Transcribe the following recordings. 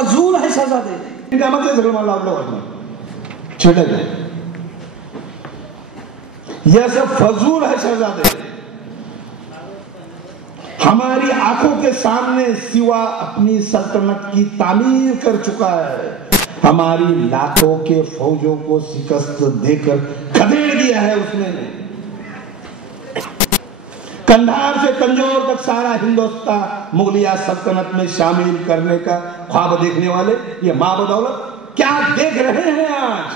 फजूल है शहजादे। इनका मतलब सगळं मला आवडलं वाटलं छेडक है, यह सब फजूल है शहजादे। हमारी आंखों के सामने सिवा अपनी सल्तनत की तामीर कर चुका है, हमारी लाखों के फौजों को शिकस्त देकर खदेड़ दिया है उसने। कंधार से तंजौर तक सारा हिंदुस्तान मुगलिया सल्तनत में शामिल करने का ख्वाब देखने वाले ये मां बदौलत क्या देख रहे हैं आज?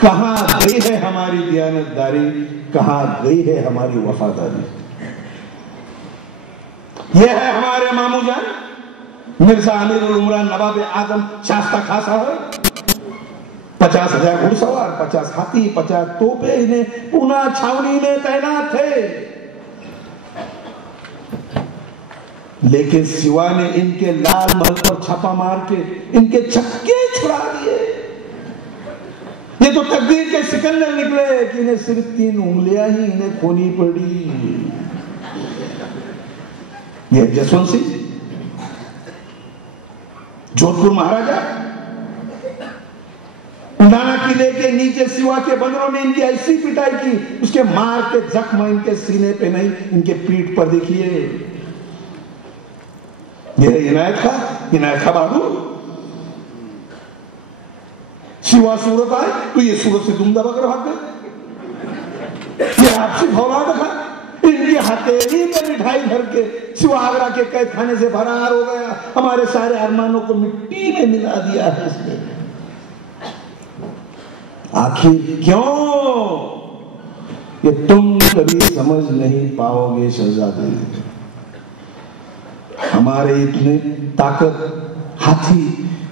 कहां गई है हमारी दियानतदारी, कहां गई है हमारी वफादारी? यह है हमारे मामू जान मिर्जा अमीरुल उमरान नवाब आजम शास्ता खां साहब। 50,000 घुड़सवार, 50 हाथी, 50 तोपे इन्हें पूना छावनी में तैनात थे, लेकिन सिवा ने इनके लाल महल पर छापा मार के इनके छक्के छुड़ा दिए। ये तो तकदीर के सिकंदर निकले कि इन्हें सिर्फ 3 उंगलियां ही इन्हें खोनी पड़ी। ये जसवंत सिंह जोधपुर महाराजा, उड़ाना किले के नीचे सिवा के बंदरों ने इनकी ऐसी पिटाई की, उसके मार के जख्म इनके सीने पे नहीं इनके पीठ पर देखिए। यह इनायत खां बहादुर। सिवा सूरत आए तो ये सूरत से दुम दबा कर भाग गए। ये आपसी फौलाद था, इनकी हथेली पे मिठाई भर के सिवा आगरा के कैद खाने से फरार हो गया। हमारे सारे अरमानों को मिट्टी में मिला दिया है इसने। आखिर क्यों? ये तुम कभी समझ नहीं पाओगे शहजादे। हमारे इतने ताकत, हाथी,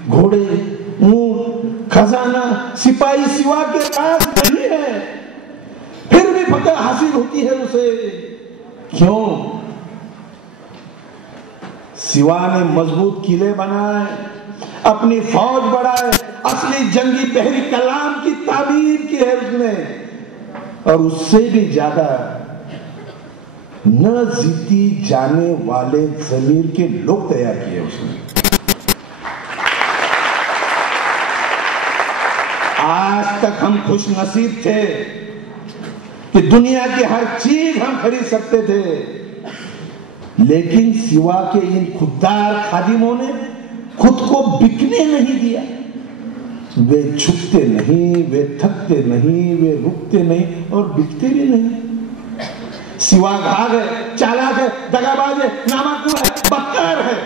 घोड़े, ऊंट, खजाना, सिपाही सिवा के पास नहीं है, फिर भी फतह हासिल होती है उसे। क्यों? सिवा ने मजबूत किले बनाए, अपनी फौज बढ़ाए, असली जंगी बहरी कलाम की तामीर की है उसने, और उससे भी ज्यादा न जीती जाने वाले जमीर के लोग तैयार किए उसने। आज तक हम खुश नसीब थे कि दुनिया की हर चीज हम खरीद सकते थे, लेकिन सिवा के इन खुददार खादिमों ने खुद को बिकने नहीं दिया। वे झुकते नहीं, वे थकते नहीं, वे रुकते नहीं और बिकते भी नहीं। सिवा घाघ है, चालाक है, दगाबाज है, नामाकुर है, बदकार है,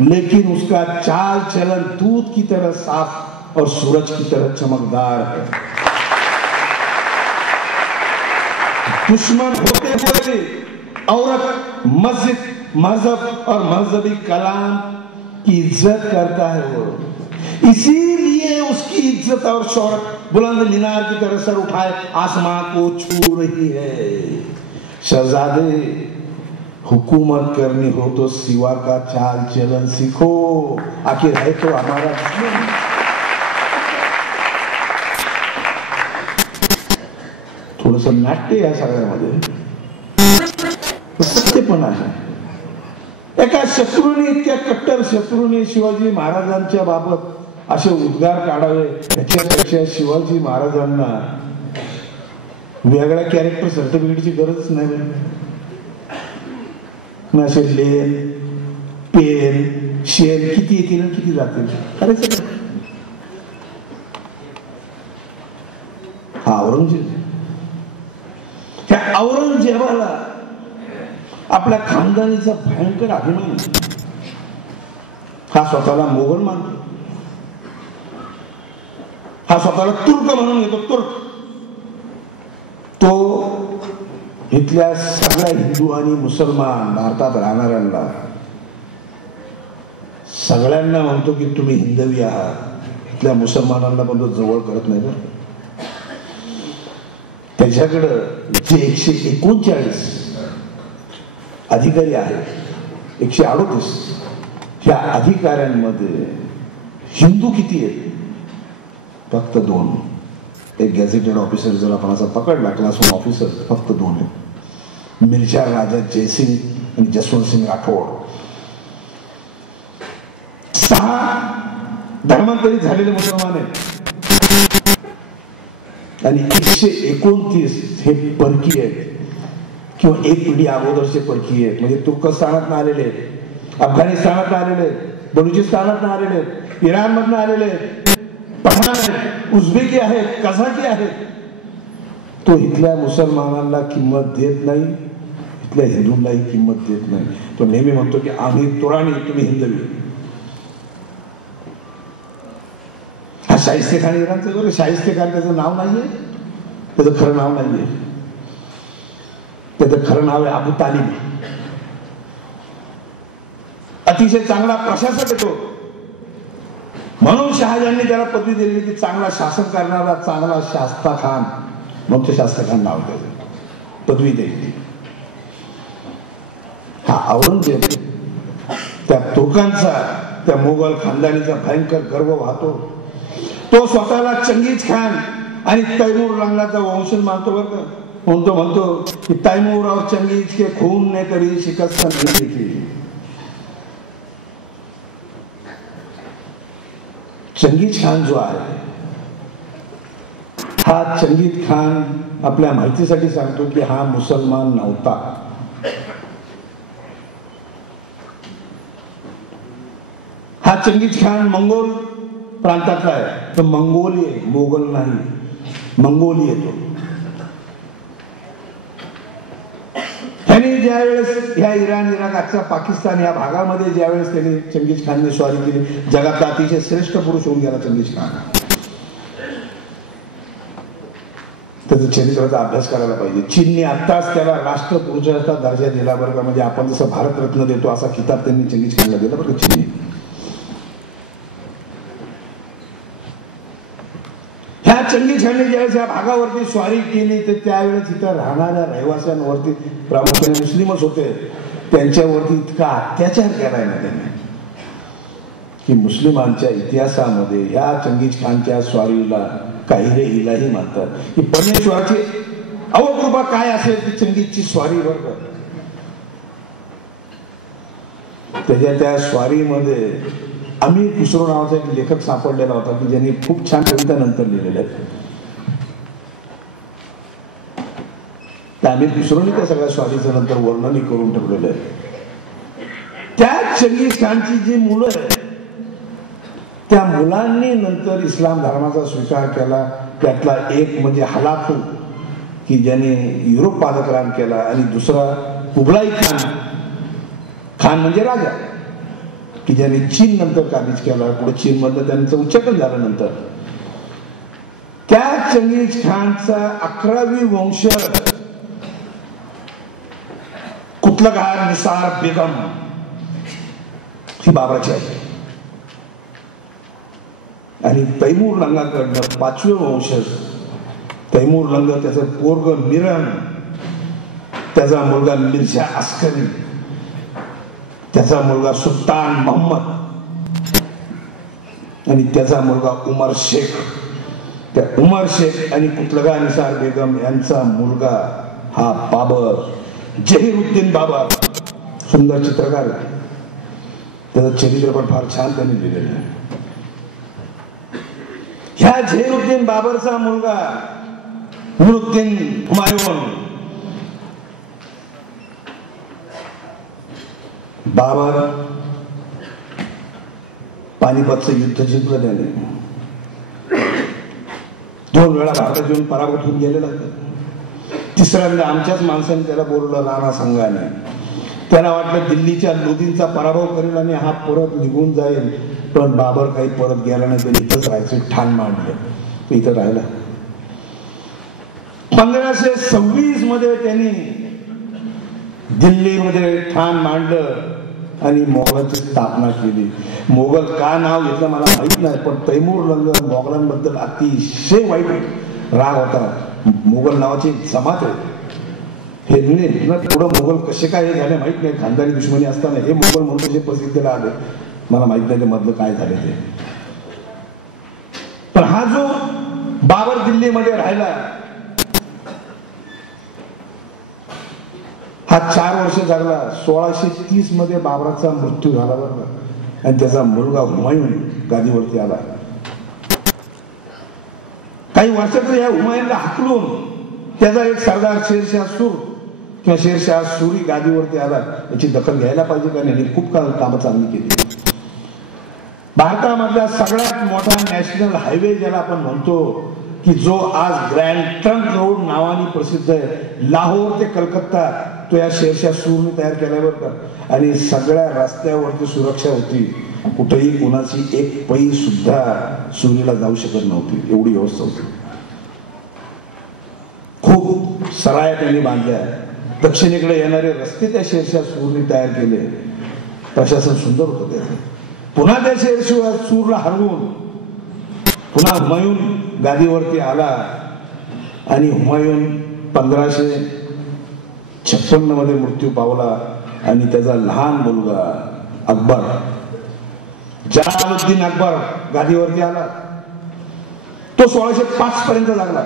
लेकिन उसका चाल चलन दूध की तरह साफ और सूरज की तरह चमकदार है। दुश्मन होते हुए भी औरत, मस्जिद, मजहब और मजहबी कलाम की इज्जत करता है वो। इसीलिए उसकी इज्जत और शौहरत बुलंद मीनार की तरह सर उठाए आसमां को छू रही है। शहजादे, हुकूमत करनी हो तो सिवा का चाल चलन सीखो, आखिर है तो हमारा दुश्मन। थोडस नाट्य या सगळ्यामध्ये सत्यपणा आहे। एका शत्रूने, इतक्या कट्टर शत्रूने शिवाजी महाराजांच्या बाबत असे उद्गार काढावे, याच्यापेक्षा शिवाजी महाराजांना वेगळ्या कॅरेक्टर सर्टिफिकेटची गरज नाही। असे लेन, पेन, शेन किती येतील आणि किती जातील करायचं। हा औरंगजेब, त्या औरंगजेबाला आपल्या खानदानीचा भयंकर अभिमान। हा स्वतःला मोगल मानतो, हा स्वतःला तुर्क म्हणून घेतो, तुर्क। तो इथल्या सगळ्या हिंदू आणि मुसलमान भारतात राहणाऱ्यांना सगळ्यांना म्हणतो की तुम्ही हिंदवी आहात। इथल्या मुसलमानांना पण तो जवळ करत नाही ना। त्याच्याकडं जे 139 अधिकारी आहेत, 138, त्या अधिकाऱ्यांमध्ये हिंदू किती आहेत? फक्त 2। एक गॅझेटेड ऑफिसर जर आपण असा पकडला, क्लास 1 ऑफिसर, फक्त 2 आहेत। मिर्जा राजा जयसिंग आणि जसवंत सिंग राठोड। 6 धर्मांतरित झालेले मुसलमान आहेत आणि 129 हे परकीय आहेत किंवा एक पिढी अगोदरचे परकीय आहेत. म्हणजे तुर्कस्तानात आलेले आहेत, अफगाणिस्तानात आलेले आहेत, बलुचिस्तानात आलेले आहेत, इराण मधून आलेले आहेत, पठाण आहेत, उझबेकी आहेत, कझाकी आहेत. तो इथल्या मुसलमानांना किंमत देत नाही, इथल्या हिंदूंनाही किंमत देत नाही. तो नेहमी म्हणतो की आम्ही तुराणी, तुम्ही हिंदवी. हा शाहिस्ते खान इराणचं बरं. शाहिस्ते खान त्याचं नाव नाहीये, त्याचं खरं नाव नाहीये. त्याचं खरं नाव आहे अबू तालिब. अतिशय चांगला प्रशासक येतो, म्हणून शहाजहानने त्याला पदवी दिली की चांगला शासन करणारा, चांगला शास्ता खान, म्हणून ते शास्ता खान नाव त्याचं पदवी द्यायची. हा औरंगजेब त्या तुर्कांचा, त्या मोगल खानदानीचा भयंकर गर्व वाहतो. तो स्वतःला चंगीज खान आणि तैमूर रंगाचा वंशज मानतो बरं का. म्हणतो की तैमूर और चंगीज के खून ने कभी शिकस्त नहीं की. चंगीज खान जो आहे, हा चंगीज खान आपल्या माहितीसाठी सांगतो की हा मुसलमान नव्हता. हा चंगीज खान मंगोल प्रांतातला आहे. तर मंगोलीय, मोगल नाही, मंगोलीय तो. त्यांनी ज्यावेळेस ह्या इराण, इराक, आजचा पाकिस्तान या भागामध्ये ज्यावेळेस त्यांनी चंगीज खानने स्वारी केली, जगातला अतिशय श्रेष्ठ पुरुष होऊन गेला चंगीज खान. त्याचा चरित्राचा अभ्यास करायला पाहिजे. चीनने आत्ताच त्याला राष्ट्रपुरुषाचा दर्जा दिला बरं का. म्हणजे आपण जसं भारतरत्न देतो असा किताब त्यांनी चंगीज खानला दिला बरं का चीनने. ह्या चंगीज खानने ज्यावेळेस या भागावरती स्वारी केली, तर त्यावेळेस इथं राहणाऱ्या रहिवाशांवरती, प्रामुख्याने मुस्लिमच होते, त्यांच्यावरती इतका अत्याचार केलाय ना त्यांनी की मुस्लिमांच्या इतिहासामध्ये ह्या चंगीज खानच्या स्वारीला काही रे इलाही म्हणतात की परमेश्वराची अवकृपा काय असेल ती चंगीजची स्वारी बरं का. त्याच्या त्या स्वारीमध्ये अमीर खुसरो नावाचा एक लेखक सापडलेला होता की ज्यांनी खूप छान कविता नंतर लिहिलेल्या आहेत. त्या अमीर खुसरोने त्या सगळ्या स्वारीचं नंतर वर्णनही करून ठेवलेलं आहे. त्या चंगीज खानची जी मुलं आहेत, त्या मुलांनी नंतर इस्लाम धर्माचा स्वीकार केला. त्यातला एक म्हणजे हलाकू की ज्याने युरोप पादक्रांत केला, आणि दुसरा कुबलाई खान, खान म्हणजे राजा, की ज्याने चीन नंतर काबीज केला. पुढे चीन मधलं त्यांचं उच्चाटन झालं. नंतर त्या चंगीज खानचा 11वी वंश कुतलगार निसार बेगम ही बाबराची आहे. आणि तैमूर लंगाकडनं 5वे वंशज तैमूर लंग, त्याचं पोरग मिरन, त्याचा मुलगा मिर्झा अस्करी, त्याचा मुलगा सुलतान मोहम्मद आणि त्याचा मुलगा उमर शेख. त्या उमर शेख आणि कुतलगा निसार बेगम यांचा मुलगा हा बाबर, जहीरुद्दीन बाबर. सुंदर चित्रकार आहे, त्याचं चरित्र पण फार छान त्यांनी लिहिलेलं आहे. ह्या जहीरुद्दीन बाबरचा मुलगा नूरुद्दीन हुमायून. बाबर पानिपतचं युद्ध जिंकलं त्याने. 2 वेळा भारतात येऊन पराभूत होऊन गेलेला. तिसऱ्यांदा आमच्याच माणसाने त्याला बोलवलं राणा संघाने. त्याला वाटलं दिल्लीच्या लोधींचा पराभव करेल आणि हा परत निघून जाईल, पण बाबर काही परत गेला नाही. त्याने इथंच राहायचं ठाण मांडलं. तो इथं राहिला. 1526 मध्ये त्यांनी दिल्लीमध्ये ठाण मांडलं आणि मोगलांची स्थापना केली. मोगल का नाव घेतलं मला माहित नाही, पण तैमूर लंग मोगलांबद्दल अतिशय वाईट राग होता. मोगल नावाची जमात आहे. हे मिळेल ना पुढं मोगल कसे काय हे झाले माहित नाही. खानदानी दुश्मनी असताना हे मोगल म्हणून जे प्रसिद्धीला आले मला माहित नाही ते मधलं काय झाले ते. पण हा जो बाबर दिल्लीमध्ये राहिला, हा 4 वर्ष जगला. 1630 मध्ये बाबराचा मृत्यू झाला बरं. आणि त्याचा मुलगा हुमायून गादीवरती आला. काही वर्षात या हुमायूनला हाकलून त्याचा एक सरदार शेरशाह सूर किंवा शेरशाह सुरी गादीवरती आला. याची दखल घ्यायला पाहिजे का नाही. खूप कामं चांगली केली. भारतामधला सगळ्यात मोठा नॅशनल हायवे ज्याला आपण म्हणतो की जो आज ग्रँड ट्रंक रोड नावाने प्रसिद्ध आहे, लाहोर ते कलकत्ता, तो या शेरशाह सूरने तयार केल्यावर का. आणि सगळ्या रस्त्यावरती सुरक्षा होती. कुठेही कुणाची एक पै सुद्धा सुरीला जाऊ शकत नव्हती. एवढी व्यवस्था होती. खूप सराया त्यांनी बांधल्या. दक्षिणेकडे येणारे रस्ते त्या शेरशाह सूरने तयार केले. प्रशासन सुंदर होतं त्याचं. पुन्हा त्या शेरशाह सूरला हरवून पुन्हा हुमायून गादीवरती आला. आणि हुमायून 1556 मध्ये मृत्यू पावला. आणि त्याचा लहान मुलगा अकबर, जलालुद्दीन अकबर गादीवरती आला. तो 1605 पर्यंत जगला.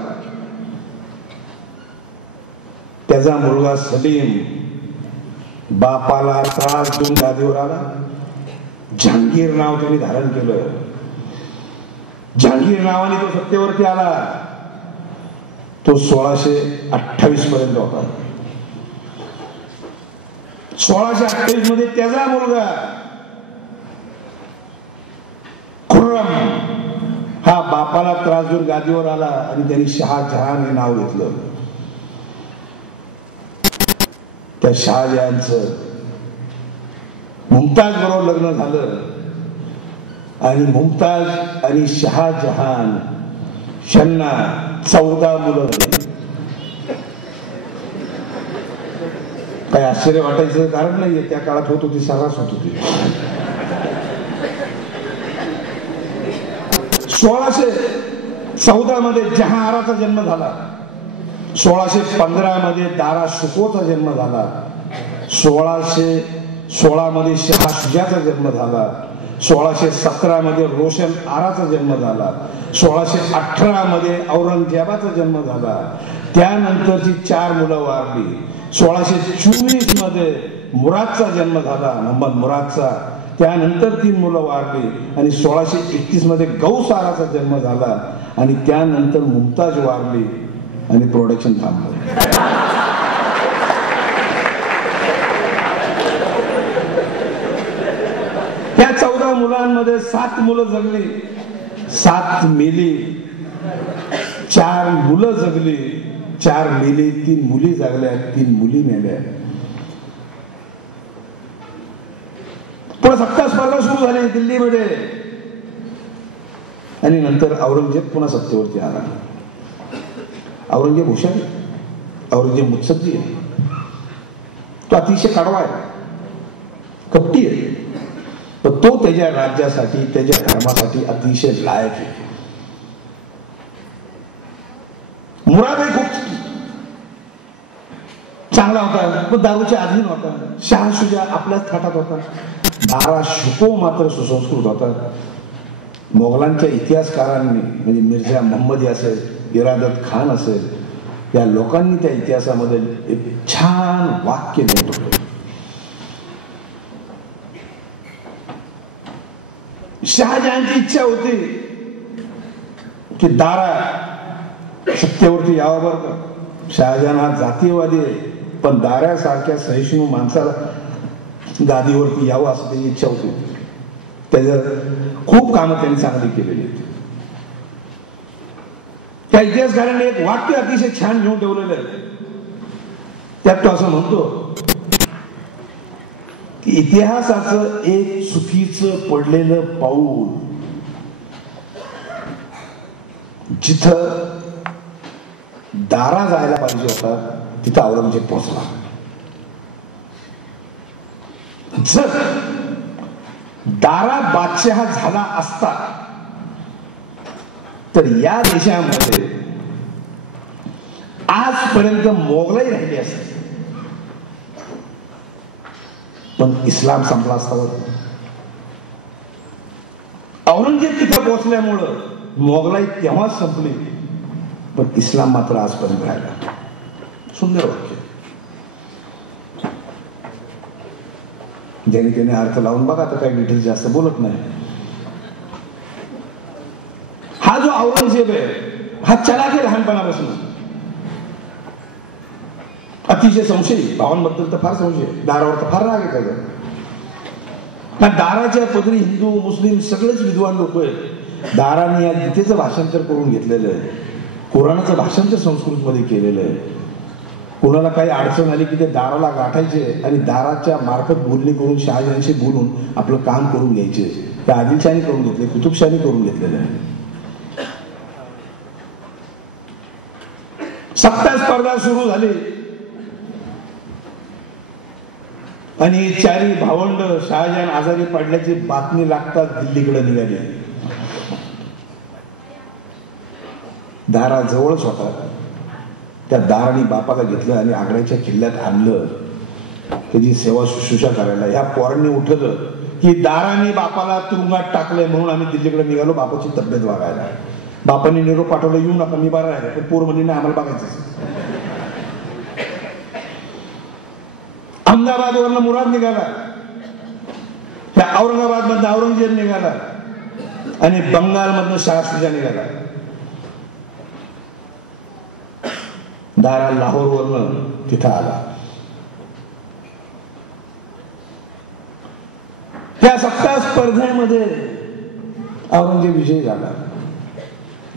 त्याचा मुलगा सलीम बापाला त्रास देऊन गादीवर आला. जहांगीर नाव त्यांनी धारण केलं. जहांगीर नावाने तो सत्तेवरती आला. तो 1628 पर्यंत होता. 1628 मध्ये त्याचा मुलगा खुर्रम हा बापाला त्रास देऊन गादीवर आला आणि त्यांनी शहाजहान हे नाव घेतलं. त्या शहाजहानचं मुमताज बरोबर लग्न झालं. आणि मुमताज आणि शहाजहान यांना 14 मुलं झाली. काही आश्चर्य वाटायचं कारण नाहीये. त्या काळात होत होती, सर्रास होत होती. 1614 मध्ये जहांआराचा जन्म झाला. 1615 मध्ये दारा शुकोचा जन्म झाला. 1616 मध्ये शहा शुजाचा जन्म झाला. 1617 मध्ये रोशन आराचा जन्म झाला. 1618 मध्ये औरंगजेबाचा जन्म झाला. त्यानंतरची 4 मुलं वारली. 1624 मध्ये मुरादचा जन्म झाला, मोहम्मद मुरादचा. त्यानंतर 3 मुलं वारली. आणि 1631 मध्ये गौसाराचा जन्म झाला. आणि त्यानंतर मुमताज वारली आणि प्रोडक्शन थांबलं. त्या 14 मुलांमध्ये 7 मुलं जगली, 7 मेली. 4 मुलं जगली, 4 मेली. 3 मुली जगल्या, 3 मुली मेल्या. पुढे सत्ता स्पर्धा सुरू झाली दिल्लीमध्ये. आणि नंतर औरंगजेब पुन्हा सत्तेवरती आला. औरंगजेब हुशार आहे, औरंगजेब मुत्सद्दी आहे. तो अतिशय कडवा आहे, कपटी आहे. पण तो त्याच्या राज्यासाठी, त्याच्या धर्मासाठी अतिशय लायक आहे. मुरादही खूप चांगला होता, पण दारूच्या अधीन होता. शहा शुजा आपल्याच थाटात होता. दारा शुको मात्र सुसंस्कृत होता. मोगलांच्या इतिहासकारांनी म्हणजे मिर्झा मोहम्मदी असेल, इरादत खान असेल, या लोकांनी त्या इतिहासामध्ये एक छान वाक्य नोंदवलं. शहाजहानची इच्छा होती की दारा सत्तेवरती यावं. बरं का, शहाजहान हा जातीयवादी आहे, पण दाऱ्यासारख्या सहिष्णू माणसाला गादीवरती यावं असं त्याची इच्छा होती. त्याच्यात खूप कामं त्यांनी चांगली केलेली आहेत. त्या इतिहासकारांनी एक वाक्य अतिशय छान घेऊन ठेवलेलं आहे. त्यात तो असं म्हणतो की इतिहासाचं एक चुकीचं पडलेलं पाऊल जिथं दारा जायला पाहिजे होता तिथं औरंगजेब पोहोचला. जर दारा बादशाह झाला असता तर या देशामध्ये आजपर्यंत मोगलाई राहिली असते, पण इस्लाम संपला असता. औरंगजेब तिथे पोहोचल्यामुळं मोगलाई तेव्हाच संपली, पण इस्लाम मात्र आजपर्यंत राहिला. सुंदर वाक्य. ज्याने त्याने अर्थ लावून बघा, आता काही डिटेल्स जास्त बोलत नाही. हा जो औरंगजेब आहे हा चलाक आहे लहानपणापासून, अतिशय संशयी. भावांबद्दल तर फार संशय, दारावर तर फार राग आहे त्याचा. दाराच्या पदरी हिंदू मुस्लिम सगळेच विद्वान लोक आहेत. दाराने या गीतेचं भाषांतर करून घेतलेलं आहे, कुराणाचं भाषांतर संस्कृतमध्ये केलेलं आहे. कोणाला काही अडचण आली की ते दाराला गाठायचे आणि दाराच्या मार्फत बोलणी करून शहाजहानशी बोलून आपलं काम करून घ्यायचे. ते आदिलशाही करून घेतले, कुतुबशाही करून घेतलेलं आहे. सत्ता स्पर्धा सुरू झाली आणि चारी भावंड शहाजहान आजारी पडल्याची बातमी लागतात दिल्लीकडे निघाली. दारा जवळच होता. त्या दाराने बापाला घेतलं आणि आग्र्याच्या किल्ल्यात आणलं त्याची सेवा शुश्रूषा करायला. ह्या पोरांनी उठलं की दाराने बापाला तुरुंगात टाकलंय म्हणून आम्ही दिल्लीकडे निघालो बापाची तब्येत वागायला. बापांनी निरोप पाठवलं, येऊ नका मी बरा आहे. पण पोर म्हणजे नाही, आम्हाला बघायचं. अहमदाबाद वरनं मुराद निघाला, त्या औरंगाबाद मधनं औरंगजेब निघाला आणि बंगाल मधनं शाह शुजा निघाला. दारा लाहोर वरनं तिथं आला. त्या सत्ता स्पर्धेमध्ये औरंगजेब विजयी झाला.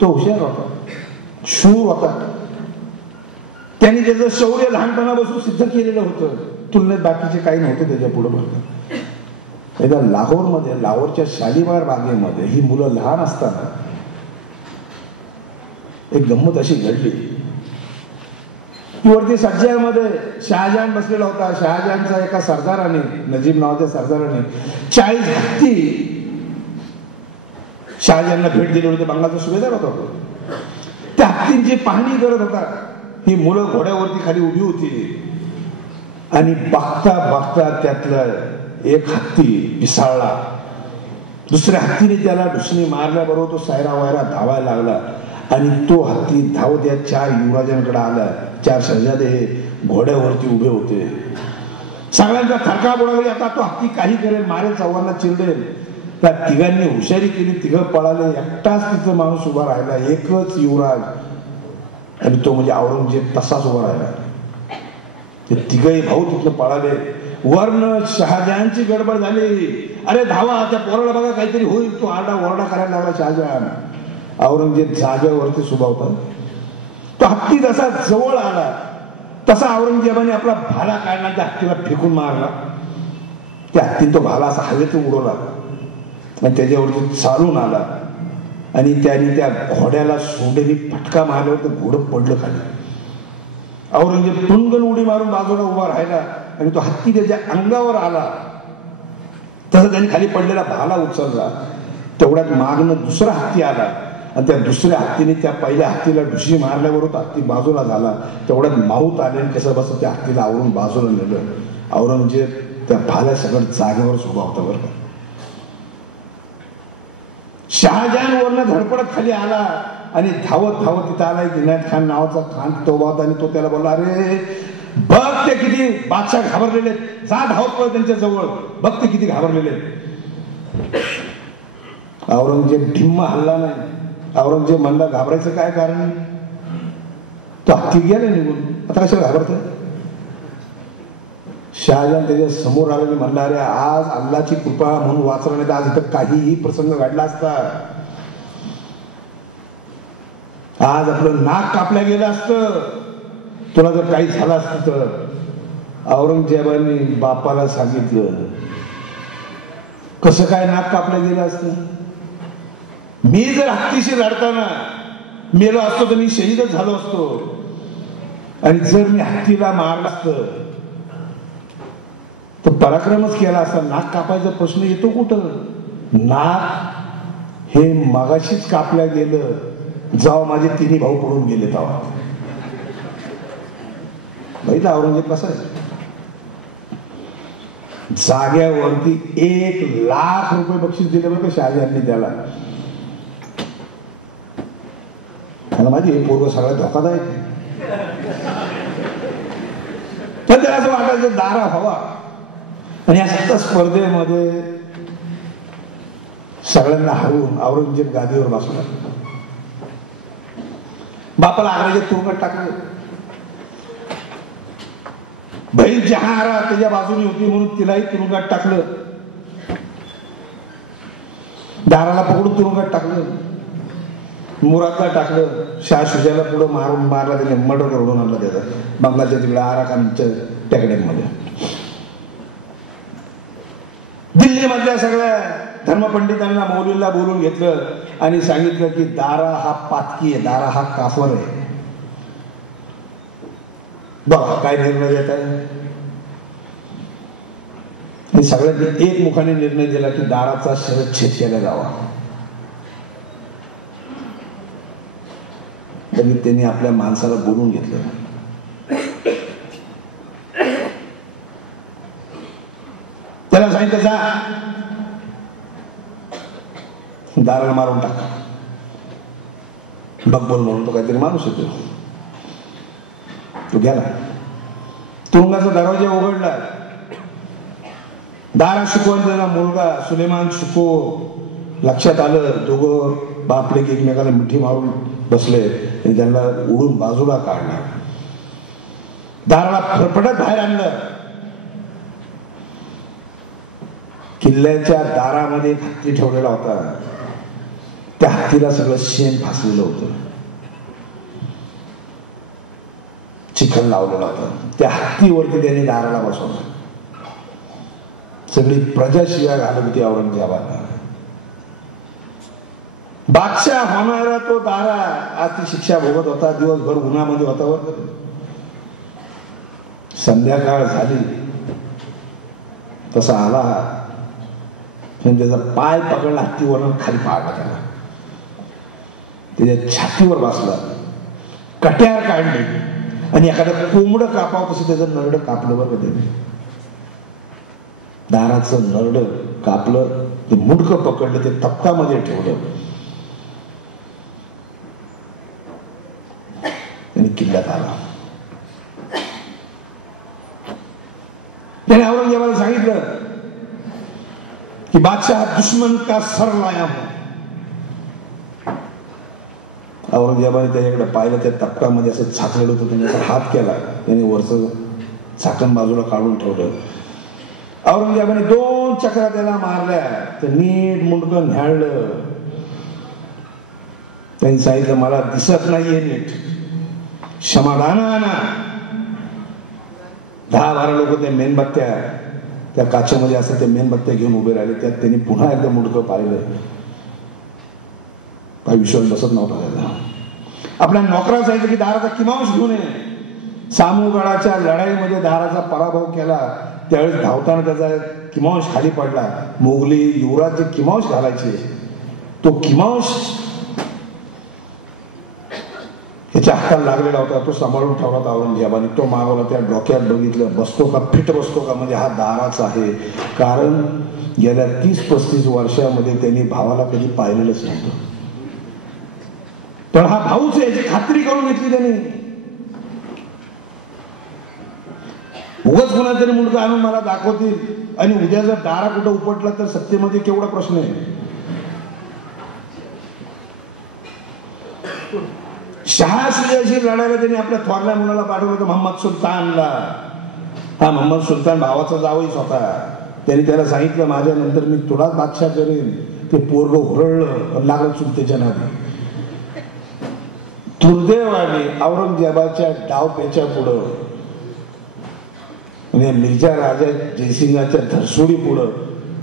तो हुशार होता, शूर होता. त्यांनी त्याचं शौर्य लहानपणापासून सिद्ध केलेलं होतं. तुलनेत बाकीचे काही नव्हते त्याच्या पुढे बघत. एकदा लाहोरमध्ये, लाहोरच्या शालीमार बागेमध्ये ही मुलं लहान असताना एक गंमत अशी घडली की वरती सज्जामध्ये शहाजहान बसलेला होता. शहाजहानचा एका सरदाराने, नजीब नावाच्या सरदाराने 40 हत्ती शहाजहानला भेट दिली होती. बंगालचा सुभेदार होता. त्या हत्तींची पाहणी करत होता. ही मुलं घोड्यावरती खाली उभी होती आणि बघता बघता त्यातला एक हत्ती पिसाळला. दुसऱ्या हत्तीने त्याला ढुसणी मारल्याबरोबर तो सायरा वायरा धावायला लागला आणि तो हत्ती धावत या 4 युवराजांकडे आला. 4 शहजादे हे घोड्यावरती उभे होते. सगळ्यांचा थरका बुडावली. आता तो हत्ती काही करेल, मारेल, चौघांना चिरडेल. त्या तिघांनी हुशारी केली. तिघं पळाले. एकटाच तिथं माणूस उभा राहिला, एकच युवराज, आणि तो म्हणजे औरंगजेब तसाच उभा राहिला. ते तिघही भाऊ तिथं पळाले. वर्ण शहाजहानची गडबड झाली. अरे धावा, त्या पोराला बघा काहीतरी होईल. तो आरडा ओरडा करायला लागला शहाजहान. औरंगजेब जागेवरती उभा होता. तो हत्ती जसा जवळ आला तसा औरंगजेबाने आपला भाला काढला, त्या हत्तीला फेकून मारला. त्या हत्तीने तो भाला असा हवेतून उडवला आणि त्याच्यावरती चालून आला आणि त्याने त्या घोड्याला सोंडेने फटका मारल्यावर तर घोडं पडलं खाली. औरंगजेब टुणगन उडी मारून बाजूला उभा राहिला आणि तो हत्ती त्याच्या अंगावर आला. तसं त्याने खाली पडलेला भाला उचलला. तेवढ्यात मागणं दुसरा हत्ती आला आणि त्या दुसऱ्या हत्तीने त्या पहिल्या हत्तीला ढुशी मारल्यावर हत्ती बाजूला झाला. तेवढ्यात माऊत आले आणि कसं बस त्या हत्तीला आवरून बाजूला नेलं. औरंगजेब त्या भाल्या सगळं जागेवरच उभा होता. बरं का, शहाजहान वरनं धडपडत खाली आला आणि धावत धावत तिथं आला. इनायत खान नावाचा खान तो होता आणि तो त्याला बोलला, अरे बघ ते किती बादशाह घाबरलेले, जा धावत पळ त्यांच्या जवळ, बघ ते किती घाबरलेले. औरंगजेब ढिम्मा हल्ला नाही. औरंगजेब म्हणला, घाबरायचं काय कारण, तो हत्ती गेला निघून, आता कशाला घाबरत. शहाजहान त्याच्या समोर आला आणि म्हणला, अरे आज अल्लाची कृपा म्हणून वाचला, नाही तर आज इथं काहीही प्रसंग घडला असता. आज आपलं नाक कापल्या गेलं असतं, तुला जर काही झालं असत तर. औरंगजेबाने बापाला सांगितलं, कसं काय नाक कापलं गेलं असतं. मी जर हत्तीशी लढताना मेलो असतो तर मी शहीदच झालो असतो, आणि जर मी हत्तीला मारलं असतं तर पराक्रमच केला असता. नाक कापायचा प्रश्न येतो कुठं. नाक हे मगाशीच कापल्या गेलं जेव्हा माझे 3 भाऊ पडून गेले तेव्हा. बघितलं औरंगजेब कसा आहे. जाग्यावरती 1,00,000 रुपये बक्षीस दिले बरं का शहाजहानने त्याला. माझी हे पूर्व सगळ्यात धोकादायक. पण त्याला असं वाटायचं दारा हवा. आणि या सत्ता स्पर्धेमध्ये सगळ्यांना हरवून औरंगजेब गादीवर बसला. बापाला आग्र्याच्या तुरुंगात टाकलं. बहीण जहांआरा त्याच्या बाजूने होती म्हणून तिलाही तुरुंगात टाकलं. दाराला पकडून तुरुंगात टाकलं. मुरादला टाकलं. शाह शुजाला पुढे मारला. त्याने मर्डर करून आणला त्याचा बंगालच्या तिकडे आराकानच्या टेकड्यांमध्ये. दिल्लीमधल्या सगळ्या धर्मपंडितांना मौलवीला बोलून घेतलं आणि सांगितलं की दारा हा पातकी आहे, दारा हा काफर आहे. बघा काय निर्णय देत आहे. सगळ्यांनी एकमुखाने निर्णय दिला की दाराचा शिरच्छेद केला जावा. तरी त्यांनी आपल्या माणसाला बोलून घेतलं. त्याला सांगितलं जा दाराला मारून टाका. बकबोल म्हणून तो काहीतरी माणूस येतो. तो गेला. तुरुंगाचा दरवाजा उघडला. दारा शिको आणि त्याचा मुलगा सुलेमान शिको लक्षात आलं. दोघं बापले की एकमेकाला मिठी मारून बसले आणि त्यांना उडून बाजूला काढला. दाराला फरफटत बाहेर आणलं. किल्ल्याच्या दारामध्ये एक हत्ती ठेवलेला होता. त्या हत्तीला सगळं शेण फासलेलं होतं. चिखल लावलेला होता. त्या हत्तीवरती त्यांनी दाराला बसवलं. सगळी प्रजा शिव्या घालत होती औरंगजेबाला. बादशाह होणारा तो दारा आज ती शिक्षा भोगत होता. दिवसभर उन्हामध्ये होता. संध्याकाळ झाली तसा आला. त्याचा पाय पकडला हत्तीवर खाली पाडला. त्याला त्याच्या छातीवर बसला. कट्यार काढली आणि एखादं कोंबड कापावं तसं त्याचं नरड कापलं. बरं त्याने दाराचं नरड कापलं. ते मुंडकं पकडलं. ते तप्तामध्ये ठेवलं आणि किल्ल्यात आला. त्याने औरंगजेबाला सांगितलं की बादशाह दुश्मन का सर लाया हूं. औरंगजेबाने त्याच्याकडे पाहिलं. त्या तपकामध्ये असं झाकलेलं होतं. त्याने असा हात केला. त्याने वरचं झाकण बाजूला काढून ठेवलं. औरंगजेबाने 2 चक्रा त्याला मारल्या. तर नीट मुंडकं न्याळलं. त्यांनी सांगितलं मला दिसत नाहीये नीट. क्षमादाना. 10-12 लोक त्या मेणबत्त्या त्या काचेमध्ये असं ते मेणबत्त्या घेऊन उभे राहिले. त्यात त्यांनी पुन्हा एकदा मुंडकं पाहिलं. काही विश्वास बसत नव्हता त्याला. आपल्या नोकराला सांगितलं की दाराचा किमांश घेऊन ये. सामुगडाच्या लढाईमध्ये दाराचा पराभव केला. त्यावेळेस धावताना त्याचा किमांश खाली पडला. मोगली युवराज जे किमांश घालायचे तो किमांश ह्याच्या हाताला लागलेला होता. तो सांभाळून ठेवला होता औरंगजेबाने. तो मागवला. त्या डोक्यात बघितलं बसतो का फिट बसतो का. म्हणजे हा दाराचा आहे. कारण गेल्या 30-35 वर्षामध्ये त्यांनी भावाला कधी पाहिलेलंच नव्हतं. पण हा भाऊच आहे याची खात्री करून घेतली त्यांनी. उगाच कुणा तरी मुलगा आणून मला दाखवतील आणि उद्या जर दारा कुठं उपटला तर सत्तेमध्ये केवढा प्रश्न आहे. शहा सुजाशी लढायला त्यांनी आपल्या थोरल्या मुलाला पाठवलं होतं मोहम्मद सुलतानला. हा मोहम्मद सुलतान भावाचा जावईच होता. त्यांनी त्याला सांगितलं माझ्या नंतर मी तुलाच बादशाह करेन. ते पोरग हुरळलं पण लागलं चुलतेच्या नादी. दुर्दैवाने औरंगजेबाच्या डावपेच्या पुढं म्हणजे मिर्झा राजा जयसिंगाच्या धरसोडी पुढं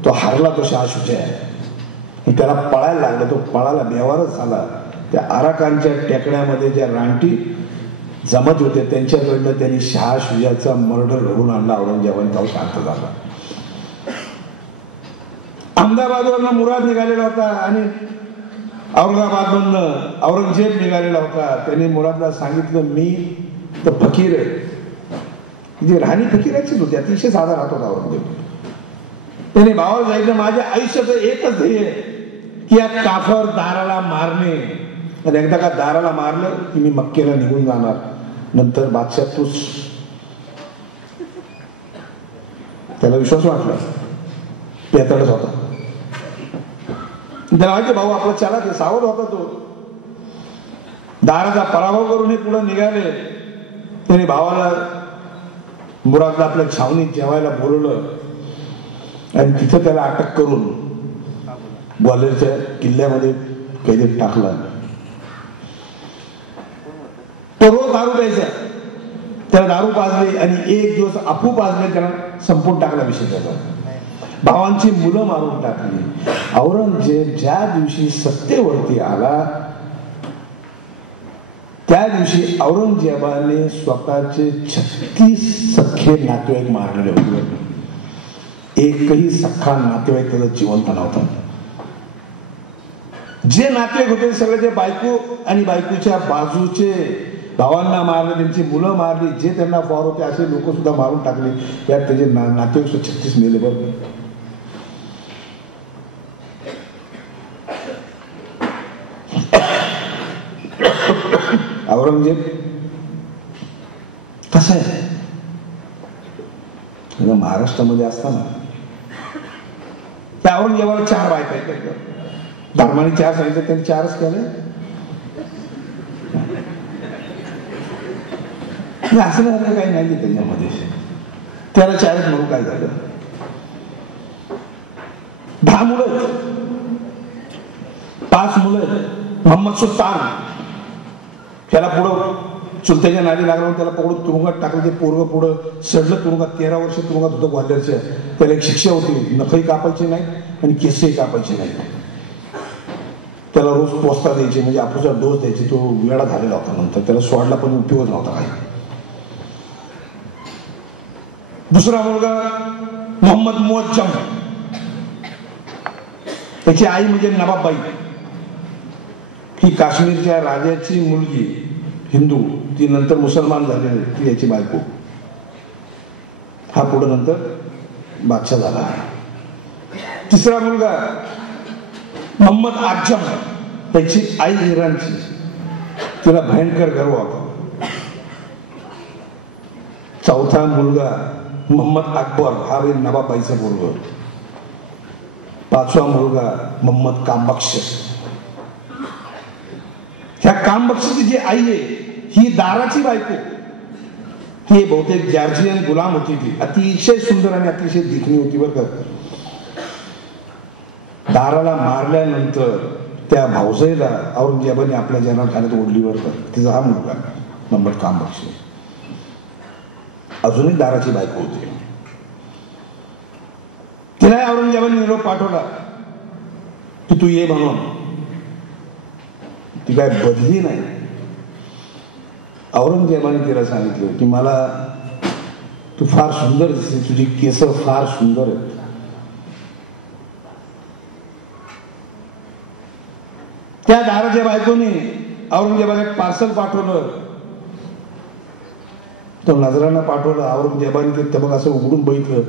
तो हारला. तो शाह शुजा. त्याला पळायला लागला. तो पळायला बेवारच झाला. त्या आराकानच्या टेकड्यामध्ये ज्या रानटी जमत होते त्यांच्याकडनं त्यांनी शाह शुजाचा मर्डर घडून आणला. औरंगजेबाने तो शांत झाला. अहमदाबादवरनं मुराद निघालेला होता आणि औरंगाबादमधनं औरंगजेब निघालेला होता. त्यांनी मुरादला सांगितलं मी तर फकीर आहे. जी राणी फकीराचीच होती. अतिशय साधा राहत होता औरंगजेब. त्याने भावाला सांगितलं माझ्या आयुष्याचं एकच ध्येय की या काफर दाराला मारणे. आणि एकदा का दाराला मारलं की मी मक्केला निघून जाणार. नंतर बादशाह तूच त्याला विश्वास वाटला, पेताडच होता. त्याला माहिती भाऊ आपला चालक आहे, सावध होता तो. दाराचा पराभव करून हे पुढे निघाले. त्याने भावाला मुरादला आपल्या छावणीत जेवायला बोलवलं आणि तिथं त्याला अटक करून ग्वाल्हेरच्या किल्ल्यामध्ये कैदेत टाकला. तो रोज दारू प्यायचा, त्याला दारू पाजली आणि एक दिवस अफू पाजले, त्याला संपून टाकला विषय त्याचा. भावांची मुलं मारून टाकली. औरंगजेब ज्या दिवशी सत्तेवरती आला त्या दिवशी औरंगजेबाने स्वतःचे 36 सख्खे नातेवाईक मारलेले होते. एकही सख्खा नातेवाईक त्याचा जिवंत नव्हता. जे नातेवाईक होते सगळे जे बायको आणि बायकोच्या बाजूचे भावांना मारले, त्यांची मुलं मारली, जे त्यांना फॉर होते असे लोक सुद्धा मारून टाकले. यात त्याचे नातेवाईक 36 मेले. बरं, औरंगजेब कसा आहे, महाराष्ट्रामध्ये असताना त्या औरंगजेबाला 4 बायका आहेत. धर्माने 4 सांगितलं, त्यांनी 4च केले. असं झालं काही नाही त्याच्यामध्ये. त्याला 4च म्हणून काय झालं, 10 मुलं, 5 मुलं. मोहम्मद सुल्तान त्याला पुढं चुलत्याच्या नादी लागल्यावर त्याला पकडून तुरुंगात टाकलं. ते पोरग पुढं सडलं तुरुंगात. 13 वर्ष तुरुंगात होतं ग्वाल्हेरच्या. त्याला एक शिक्षा होती, नखही कापायची नाही आणि केसही कापायचे नाही. त्याला रोज पोचता द्यायचे, म्हणजे आपूचा डोस द्यायचे. तो वेळा झालेला होता. नंतर त्याला सोडला पण उपयोग नव्हता काही. दुसरा मुलगा मोहम्मद मुअज्जम, त्याची आई म्हणजे नवाबाई. ही काश्मीरच्या राजाची मुलगी, हिंदू, ती नंतर मुसलमान झालेली, ती याची बायको. हा पुढे नंतर बादशाह झाला. तिसरा मुलगा मोहम्मद आजम, त्याची आई इराणची, तिला भयंकर गर्व होता. चौथा मुलगा मोहम्मद अकबर, हा नवाबाईचा मुलगा. 5वा मुलगा मोहम्मद कामबख्श. ह्या कामबख्शची जी आई आहे ही दाराची बायको. ही बहुतेक जॉर्जियन गुलाम होती. ती अतिशय सुंदर आणि अतिशय देखणी होती. बरं का, दाराला मारल्यानंतर त्या भाऊसाईला औरंगजेबाने आपल्या जन्मखान्यात ओढली. बरं का, तिचा हा मुलगा मोहम्मद कामबख्श. अजूनही दाराची बायको होती. तिला औरंगजेबाने निरोप पाठवला की तू ये म्हणून. ती काय बदली नाही. औरंगजेबाने तिला सांगितलं की मला तू फार सुंदर दिसते, तुझी केस फार सुंदर आहेत. त्या दाराच्या बायकोने औरंगजेबाला एक पार्सल पाठवलं. तो नजराना पाठवला. औरंगजेबाने ते तबक असं उघडून बघितलं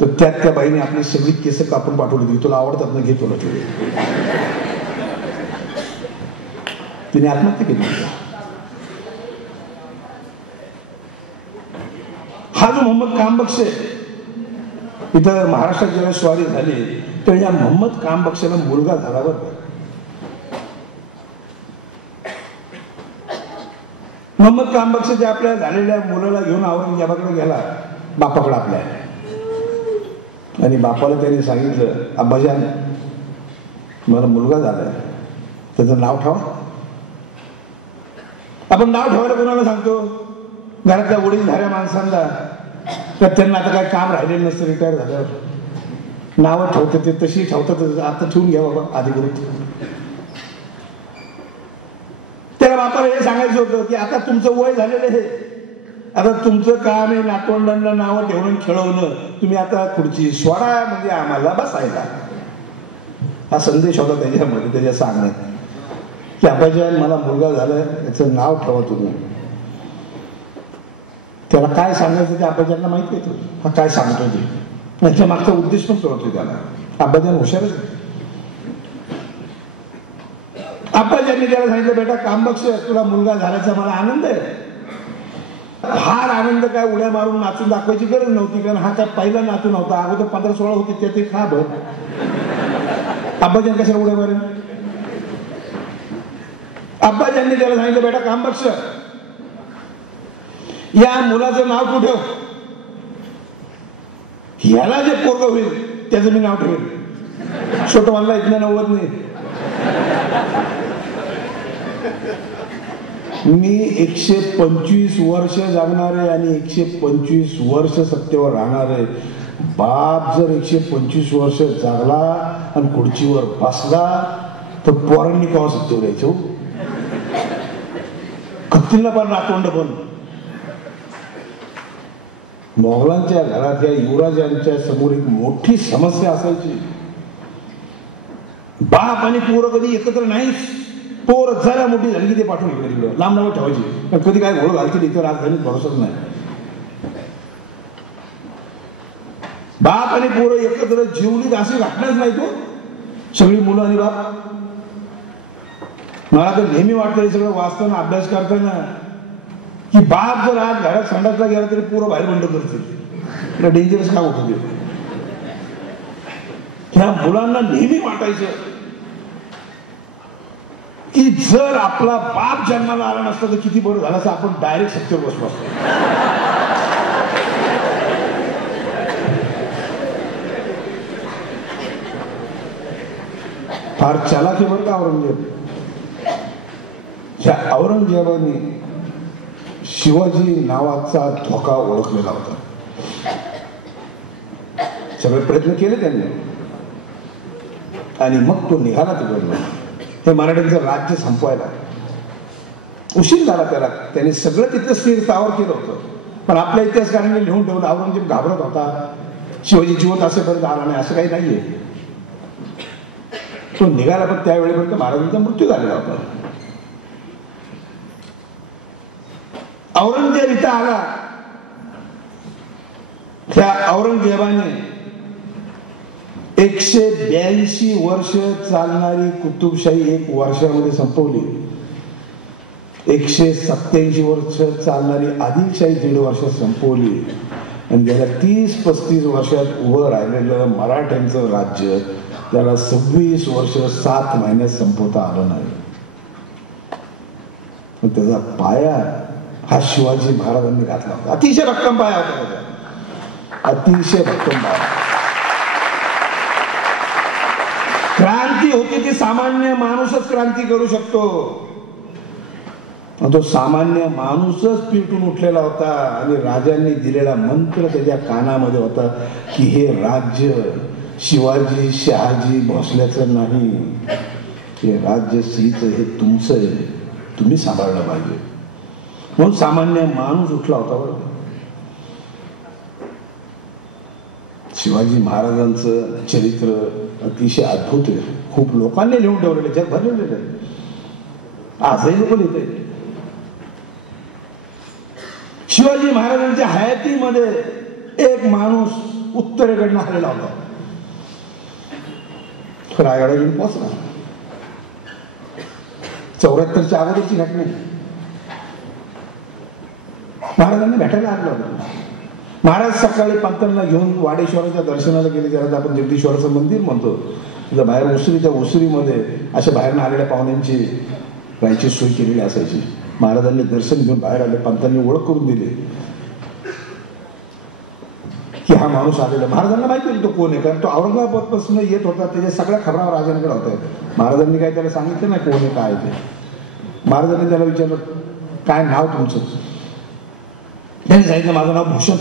तर त्यात त्या बाईने आपली सगळी केस कापून पाठवली. तुला आवडतात ना, घे तुला. तिने आत्महत्या केली. हा जो मोहम्मद कामबख्श इथं महाराष्ट्रात जेव्हा स्वारी झाली तर या मोहम्मद कामबख्शला मुलगा झाला. बरं, मोहम्मद कामबख्श जे आपल्या झालेल्या मुलाला घेऊन औरंगजेबाकडे गेला, बापाकडे आपल्या. आणि बापाला त्यांनी सांगितलं, अब्बाजान मला मुलगा झालाय, त्याचं नाव ठेवा. आपण नाव ठेवायला कोणाला सांगतो? घरातल्या वडीलधाऱ्या माणसांना. तर त्यांना आता काय काम राहिलेलं नसतं रिटायर झाल्यावर. नावं ठेवतात ते तशी ठेवतात. आता ठेवून घ्या बाबा अधिकृत. त्याला बापाला हे सांगायचं होतं की आता तुमचं वय झालेलं आहे, आता तुमचं काम आहे नातवंडांना नावं ठेवून खेळवणं. तुम्ही आता खुर्ची सोडा, म्हणजे आम्हाला बसायला. हा संदेश होता त्याच्यामध्ये, त्याच्या सांगण्यात की अब्बाजान मला मुलगा झालाय, याचं नाव ठेवा तुम्ही. त्याला काय सांगायचं ते अब्बाजांना माहिती येतो. हा काय सांगतो ते, याच्या मागचा उद्देश पण कळतोय त्याला. अब्बाजान हुशारच. अब्बाजांनी त्याला सांगितलं, बेटा कामबख्श तुला मुलगा झाल्याचा मला आनंद आहे. फार आनंद काय उड्या मारून नाचून दाखवायची गरज नव्हती, कारण हा काय पहिला नाचू नव्हता. अगोदर 15-16 होते ते ते खा बघ. अब्बाजान कशाला उड्या मारेल? अब्बाजांनी त्याला सांगितलं, बेटा काम बघ, या मुलाचं नाव तू ठेव, ह्याला जे पोरग होईल त्याचं मी नाव ठेवेल. छोटं मला इथलं नव्वद नाही. मी 125 वर्ष जगणारे आणि 125 वर्ष सत्तेवर राहणारे. बाप जर 125 वर्ष जगला आणि खुर्चीवर बसला तर पोरांनी केव्हा सत्तेवर यायचो? कत्तीला पण नातवंड पण. मोगलांच्या घरात या युवराजांच्या समोर एक मोठी समस्या असायची. बाप आणि पोरं कधी एकत्र नाहीच. पोर जरा मोठी झाली की ते पाठवून इकडे तिकडे लांब लांब ठेवायची, पण कधी काय घोळ घालतील इथं राजधानीत भरोसाच नाही. बाप आणि पोरं एकत्र जेवलीत अशी घटनाच नाही तो. सगळी मुलं आणि बाप. मला तर नेहमी वाटतं हे सगळं वाचताना अभ्यास करताना की बाप जर आज घरात संडासला गेला तरी पोरं बाहेर बंड करतील. डेंजरस काम होतं ते. ह्या मुलांना नेहमी वाटायचं की जर आपला बाप जन्माला आला नसता तर किती बरं झालं असं, आपण डायरेक्ट सत्तेवर बसलो असतो. फार चालाकी बरं का औरंगजेब. ह्या औरंगजेबाने शिवाजी नावाचा धोका ओळखलेला होता. सगळे प्रयत्न केले त्यांनी आणि मग तो निघाला तिकडनं हे मराठ्यांचं राज्य संपवायला. उशीर झाला त्याला. त्यांनी सगळं तिथलं स्थिर स्थावर केलं होतं, पण आपल्या इतिहासकारांनी लिहून ठेवलं औरंगजेब घाबरत होता, शिवाजी जिवंत असेपर्यंत आला नाही असं काही नाहीये. तो निघाला पण त्यावेळेपर्यंत महाराजांचा मृत्यू झालेला होता. औरंगजेब इथं आला. त्या औरंगजेबाने 182 वर्ष चालणारी कुतुबशाही 1 वर्षामध्ये संपवली. 187 वर्ष चालणारी आदिलशाही 1.5 वर्षात संपवली. आणि गेल्या 30-35 वर्षात उभं राहिलेलं मराठ्यांचं राज्य त्याला 26 वर्ष 7 महिन्यात संपवता आलं नाही. त्याचा पाया हा शिवाजी महाराजांनी घातला होता. अतिशय भक्कम पाया होता त्याचा. अतिशय भक्कम पाया. क्रांती होती ती सामान्य माणूसच क्रांती करू शकतो. तो सामान्य माणूसच पेटून उठलेला होता आणि राजांनी दिलेला मंत्र त्याच्या कानामध्ये होता की हे राज्य शिवाजी शहाजी भोसल्याचं नाही, हे राज्य श्रीचं, हे तुमचं आहे, तुम्ही सांभाळलं पाहिजे. म्हणून सामान्य माणूस उठला होता. बरोबर. शिवाजी महाराजांचं चरित्र अतिशय अद्भुत आहे. खूप लोकांनी लिहून ठेवलेले, जग भरलेले आहे. आजही लोक लिहित. शिवाजी महाराजांच्या हयातीमध्ये एक माणूस उत्तरेकडनं आलेला होता. रायगडा घेऊन पोहोचला. 74च्या अगोदरची घटना. महाराजांना भेटायला आलं होतं. महाराज सकाळी पंतांना घेऊन वाडेश्वराच्या दर्शनाला गेले. ज्याला आपण जगदीश्वराचं मंदिर म्हणतो. तिथं बाहेर उसरीच्या उसरीमध्ये अशा बाहेरनं आलेल्या पाहुण्यांची राहायची सोय केलेली असायची. महाराजांनी दर्शन घेऊन बाहेर आले. पंतांनी ओळख करून दिली की हा माणूस आलेला. महाराजांना माहिती होतं तो कोण आहे, कारण तो औरंगाबाद पासून येत होता. त्याच्या सगळ्या खबरा राजांकडे होत्या. महाराजांनी काय त्याला सांगितलं नाही कोण आहे काय ते. महाराजांनी त्याला विचारलं काय नाव तुमचं. त्यांनी सांगितलं माझं नाव भूषण,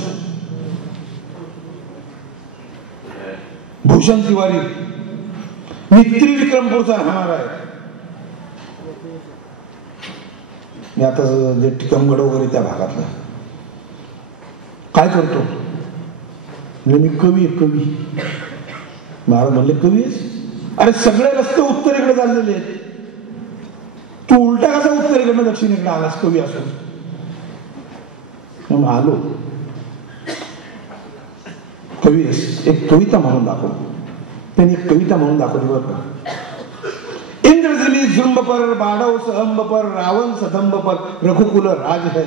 भूषण तिवारी, मी त्रिविक्रमपूरचा राहणार आहे. मी आता जे टिकमगड वगैरे त्या भागातला. काय करतो. मी कवी आहे. कवी. महाराज म्हणले कवी आहेस. अरे सगळे रस्ते उत्तरेकडे चाललेले आहेत, तू उलटा कसा उत्तरेकडनं दक्षिणेकडे आलास कवी असून. म्हणून आलो. कवी एक कविता म्हणून दाखव. त्यांनी एक कविता म्हणून दाखवली. बरं. इंद्रजली जुंब पर बाडव सहंब पर रावण सदंब पर रघुकुल राज है,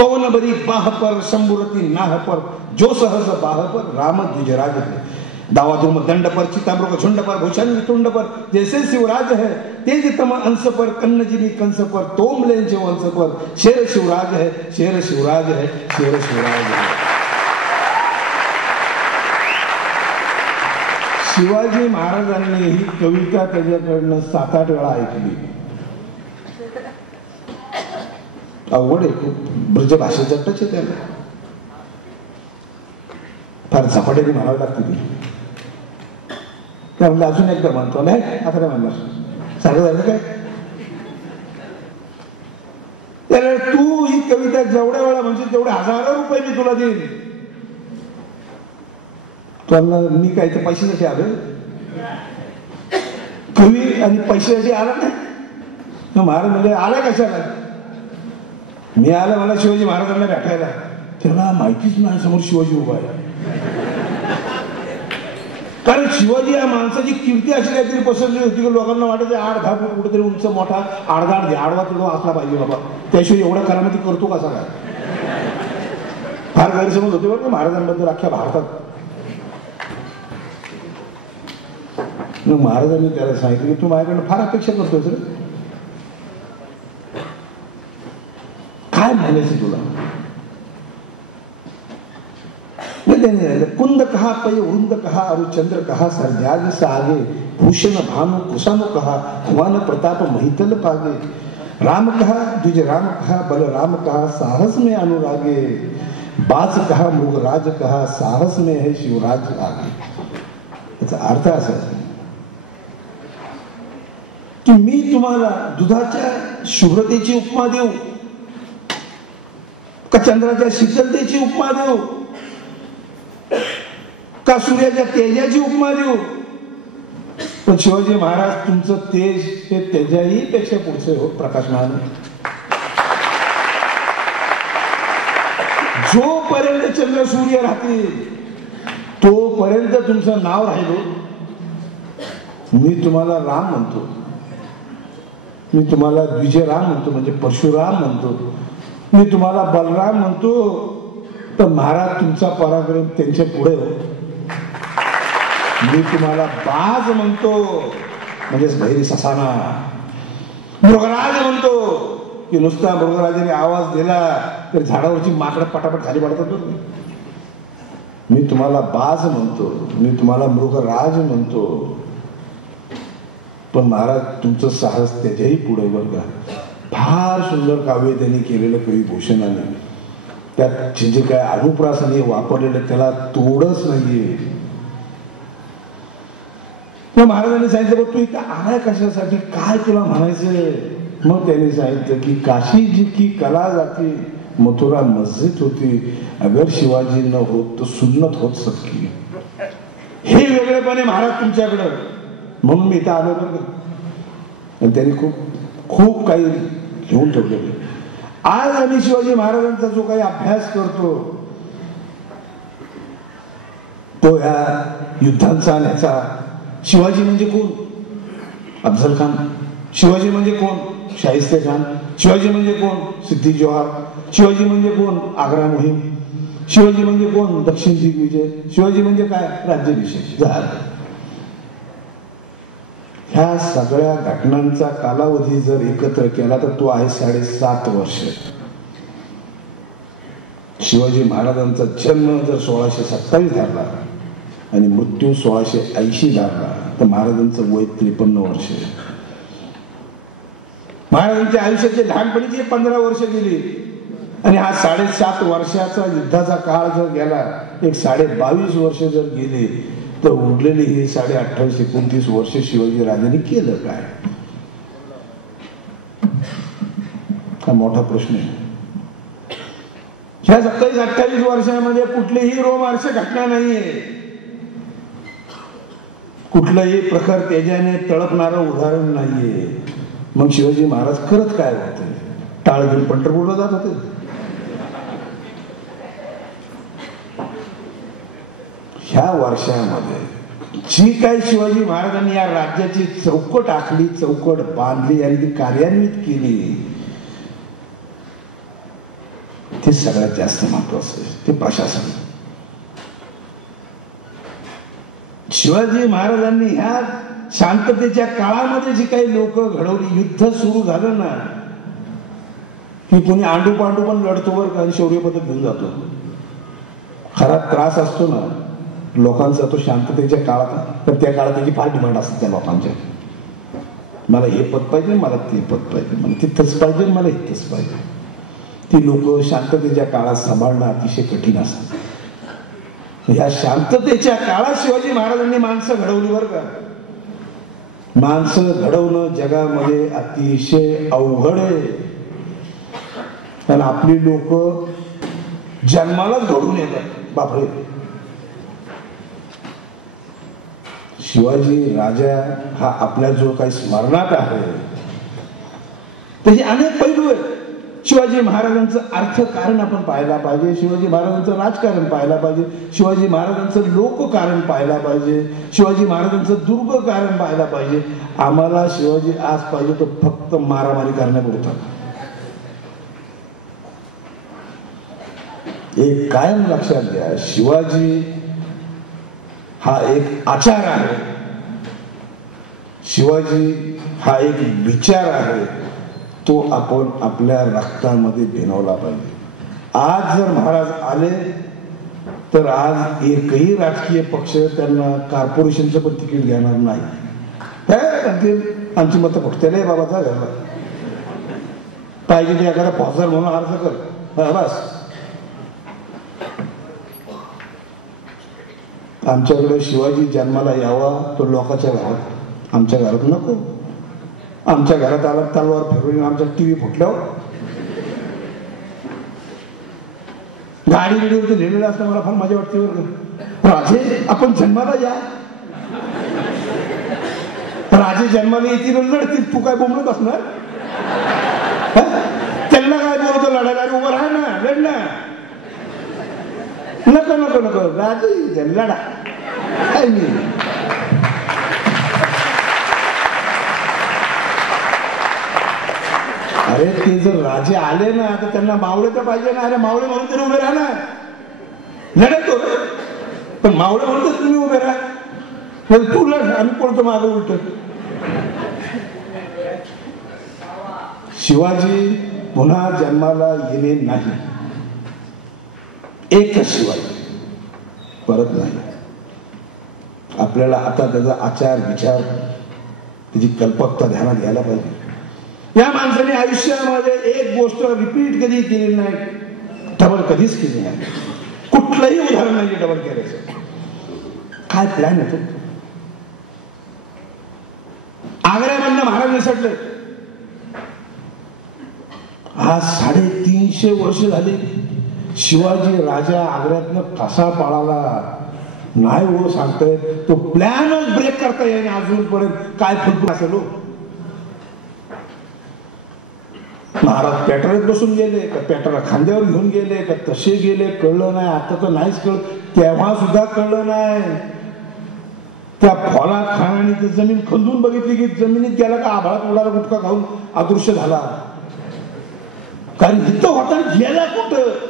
पवन बरी बाह पर शंभुरती नाह पर जो सहस बाह पर राम द्विजराज थे। दावाधूम दंड पर चितामृग झुंड पर भूषण तुंड पर जैसे शिवराज है तेज तम अंश पर कन्नजिनी कंस पर तोमले जो अंश पर शेर शिवराज है शेर शिवराज है शेर शिवराज है। शिवाजी महाराजांनी ही कविता त्याच्याकडनं 7-8 वेळा ऐकली. अवघड आहे, ब्रज भाषेचा टच आहे त्याला, फार झपाट्याने म्हणावं लागते ती. त्यामुळे अजून एकदा म्हणतो, नाही आता काय म्हणणार, सारखं झालं काय. त्याला तू ही कविता जेवढ्या वेळा म्हणजे तेवढे हजारो रुपये मी तुला देईन. तुला मी काय तर पैशासाठी आलो, कवी आणि पैशासाठी आला नाही. महाराज म्हणजे आला कशाला, मी आला मला शिवाजी महाराजांना भेटायला. त्याला माहितीच नाही समोर शिवाजी उभा आहे. कारण शिवाजी या माणसाची कीर्ती अशी काहीतरी पसरली होती की लोकांना वाटत 8-10 फूट कुठेतरी उंच मोठा आडवा तुडवा असला पाहिजे बाबा, त्याशिवाय एवढा करामती करतो कसा काय. फार गैरसमज होते बरं महाराजांबद्दल अख्ख्या भारतात. मग महाराजांनी त्याला सांगितलं की तू माझ्याकडनं फार अपेक्षा करतोय सर, काय म्हणायचं तुला. कुंद कहा पय वृंद कहा अरु चंद्र कहा सरजाज सागे भूषण भानु कुशानु कहा खुआन प्रताप महितल पागे राम कहा द्विज राम कहा बल राम कहा साहस में अनुरागे बाज कहा मृगराज कहा साहस में है शिवराज आगे. याचा अर्थ असा की मी तुम्हाला दुधाच्या शुभ्रतेची उपमा देऊ का चंद्राच्या शीतलतेची उपमा देऊ का सूर्याच्या तेजाची उपमा देऊ. पण शिवाजी महाराज तुमचं तेज हे तेजाही पेक्षा पुढचे हो प्रकाशमान. जोपर्यंत चंद्र सूर्य राहतील तोपर्यंत तुमचं नाव राहिलो. मी तुम्हाला राम म्हणतो, मी तुम्हाला द्विजराम म्हणतो म्हणजे परशुराम म्हणतो, मी तुम्हाला बलराम म्हणतो. तर महाराज तुमचा पराक्रम त्यांच्या पुढे हो. मी तुम्हाला बाज म्हणतो म्हणजे भैरी ससाना, मृगराज म्हणतो की नुसता मृगराजाने आवाज दिला तर झाडावरची माकडं पटापट खाली पडतात. मी तुम्हाला बाज म्हणतो, मी तुम्हाला मृगराज म्हणतो. पण महाराज तुमचं साहस त्याच्याही पुढे बरं का. फार सुंदर काव्य त्यांनी केलेलं कवी भूषणाने. त्यात जे काय अनुप्रासाने वापरलेलं त्याला तोडच नाहीये. मग महाराजांनी सांगितलं तू इथं आलाय कशासाठी, काय तुला म्हणायचंय. मग त्यांनी सांगितलं की काशी जी की कला जाती मथुरा मस्जिद होती अगर शिवाजी न होत तो सुन्नत होत सकी. हे वेगळेपणे महाराज तुमच्याकडं म्हणून मी इथं आलो बरं. आणि त्यांनी खूप काही घेऊन ठेवलेलं. आज आम्ही शिवाजी महाराजांचा जो काही अभ्यास करतो तो ह्या युद्धांचा ह्याचा. शिवाजी म्हणजे कोण, अफजल खान. शिवाजी म्हणजे कोण, शाहिस्ते खान. शिवाजी म्हणजे कोण, सिद्धी जोहर. शिवाजी म्हणजे कोण, आग्रा मोहीम. शिवाजी म्हणजे कोण, दक्षिण दिग्विजय. शिवाजी म्हणजे काय, राज्याभिषेक झाला. ह्या सगळ्या घटनांचा कालावधी जर एकत्र केला तर तो आहे 7.5 वर्ष. शिवाजी महाराजांचा जन्म जर 1627 झाला आणि मृत्यू 1680 झाला तर महाराजांचं वय 53 वर्ष. महाराजांच्या आयुष्याचे लहानपणीची 15 वर्ष गेली आणि हा 7.5 वर्षाचा युद्धाचा काळ जर गेला, एक 22.5 वर्ष जर गेले तर उरलेली ही 28-29 वर्ष शिवाजी राजांनी केलं काय. हा मोठा प्रश्न आहे. ह्या 27-28 वर्षामध्ये कुठलीही रोमहर्षक घटना नाहीये, कुठलंही प्रखर तेजाने तळपणारं उदाहरण नाहीये. मग शिवाजी महाराज करत काय होते, टाळ घेऊन पंढरपूरला जात होते. ह्या वर्षामध्ये जी काही शिवाजी महाराजांनी या राज्याची चौकट आखली, चौकट बांधली आणि ती कार्यान्वित केली हे सगळ्यात जास्त महत्वाचं आहे, ते प्रशासन. शिवाजी महाराजांनी ह्या शांततेच्या काळामध्ये जी काही लोक घडवली, युद्ध सुरू झालं ना की कोणी आंडू पांडू पण लढतो वर का, शौर्य पदक घेऊन जातो. खरा त्रास असतो ना लोकांचा तो शांततेच्या काळात, तर त्या काळात त्याची फार डिमांड असते त्या लोकांच्या. मला हे पद पाहिजे, मला ते पद पाहिजे, मला तिथंच पाहिजे, मला इथंच पाहिजे. ती लोक शांततेच्या काळात सांभाळणं अतिशय कठीण असतं. या शांततेच्या काळात शिवाजी महाराजांनी माणसं घडवली बरं का. माणसं घडवणं जगामध्ये अतिशय अवघड आहे, कारण आपली लोक जन्मालाच घडून येतात. बापरे, शिवाजी राजा हा आपल्या जो काही स्मरणात आहे त्याचे अनेक पैलू आहेत. शिवाजी महाराजांचं अर्थकारण आपण पाहायला पाहिजे, शिवाजी महाराजांचं राजकारण पाहायला पाहिजे, शिवाजी महाराजांचं लोककारण पाहायला पाहिजे, शिवाजी महाराजांचं दुर्गकारण पाहायला पाहिजे. आम्हाला शिवाजी आज पाहिजे तो फक्त मारामारी करण्यापुरता. एक कायम लक्षात घ्या, शिवाजी हा एक आचार आहे, शिवाजी हा एक विचार आहे, तो आपण आपल्या रक्तामध्ये भिनवला पाहिजे. आज जर महाराज आले तर आज एकही राजकीय पक्ष त्यांना कॉर्पोरेशनचं पण तिकीट घेणार नाही. आमची मतं फुटते बाबाचा घरला पाहिजे ते एखादा फौजदार म्हणून अर्ज कर बस. आमच्याकडे शिवाजी जन्माला यावा तो लोकांच्या घरात, आमच्या घरात नको. आमच्या घरात आला तलवार फिरवून आमच्या टीव्ही फुटल्यावर गाडी बिडीवरती लिहिलेलं असतं मला फार मजा वाटते बरं. राजे आपण जन्माला या, राजे जन्माला येतील लढतील, तू काय बोंबलत असणार. त्यांना काय बोलतो लढायला, उभं राहा ना, लढ ना. नको नको नको राजे लढा काय नाही. अरे ते जर राजे आले ना तर त्यांना मावळे तर पाहिजे ना. अरे मावळे म्हणून तरी उभे राहा ना, लढतो पण मावळे म्हणून तुम्ही उभे राहा. तू लढ, आम्ही पळतो मागं उलट. शिवाजी पुन्हा जन्माला येणे नाही, एकच शिवाजी, परत नाही. आपल्याला आता त्याचा आचार विचार त्याची कल्पकता ध्यानात घ्यायला पाहिजे. या माणसाने आयुष्यामध्ये एक गोष्ट रिपीट कधी केली नाही, डबल कधीच केली नाही. कुठलंही उदाहरण नाही डबल करायचं. काय प्लॅन होतो. आग्र्यामधनं महाराज निसटले. आज 350 वर्ष झाली. शिवाजी राजा आग्र्यातनं कसा पळाला नाही हो सांगतोय. तो प्लॅनच ब्रेक करता येईल अजूनपर्यंत. काय फुलपूर असेल हो. महाराज पेटरेत बसून गेले का, पेटरा खांद्यावर घेऊन गेले का, तसे गेले कळलं नाही. आता तर नाहीच कळत, तेव्हा सुद्धा कळलं नाही. त्या फॉला खानाने जमीन खंदून बघितली की जमिनीत गेला का आभाळात उडाला गुटखा खाऊन अदृश्य झाला. कारण इथं होता गेला कुठं.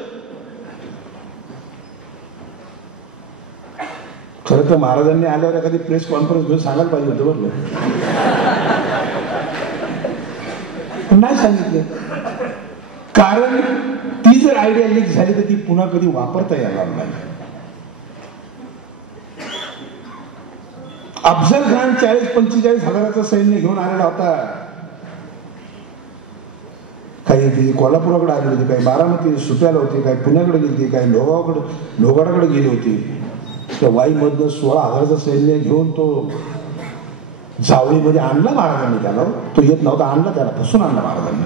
खरं तर महाराजांनी आल्यावर एखादी प्रेस कॉन्फरन्स घेऊन सांगायला पाहिजे होतं बरोबर, नाही सांगितलं. कारण ती जर आयडिया लीक झाली तर ती पुन्हा कधी वापरता येणार नाही. अफजल खान 40-45 हजाराचं सैन्य घेऊन आलेला होता. काही कोल्हापुराकडे आली होती, काही बारामती सुट्याला होती, काही पुण्याकडे गेली होती, काही लोगाडाकडे गेली होती. त्या वाईमधनं 16 हजाराचं सैन्य घेऊन तो जावळीमध्ये आणला महाराजांनी. त्याला तो येत नव्हता, आणला त्याला, फसून आणला महाराजांनी.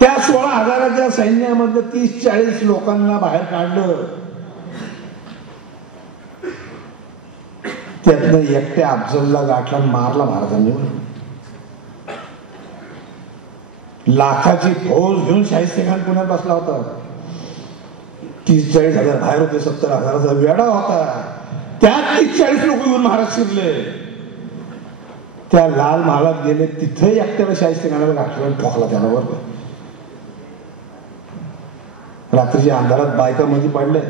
त्या 16 हजाराच्या सैन्यामधलं 30-40 लोकांना बाहेर काढलं. त्यातनं एकट्या अफजलला गाठला, मारला महाराजांनी. लाखाची फौज घेऊन शाहिस्ते खान पुण्यात बसला होता. 30-40 हजार बाहेर होते, 70 हजाराचा वेडा होता. त्यात 30-40 लोक येऊन महाराज शिरले. त्या लाल महालात गेले, तिथे एकट्याला शाहिस्ते खानाला गाठला, ठोकला त्याला वर. रात्रीच्या अंधारात बायका मध्ये पडल्या,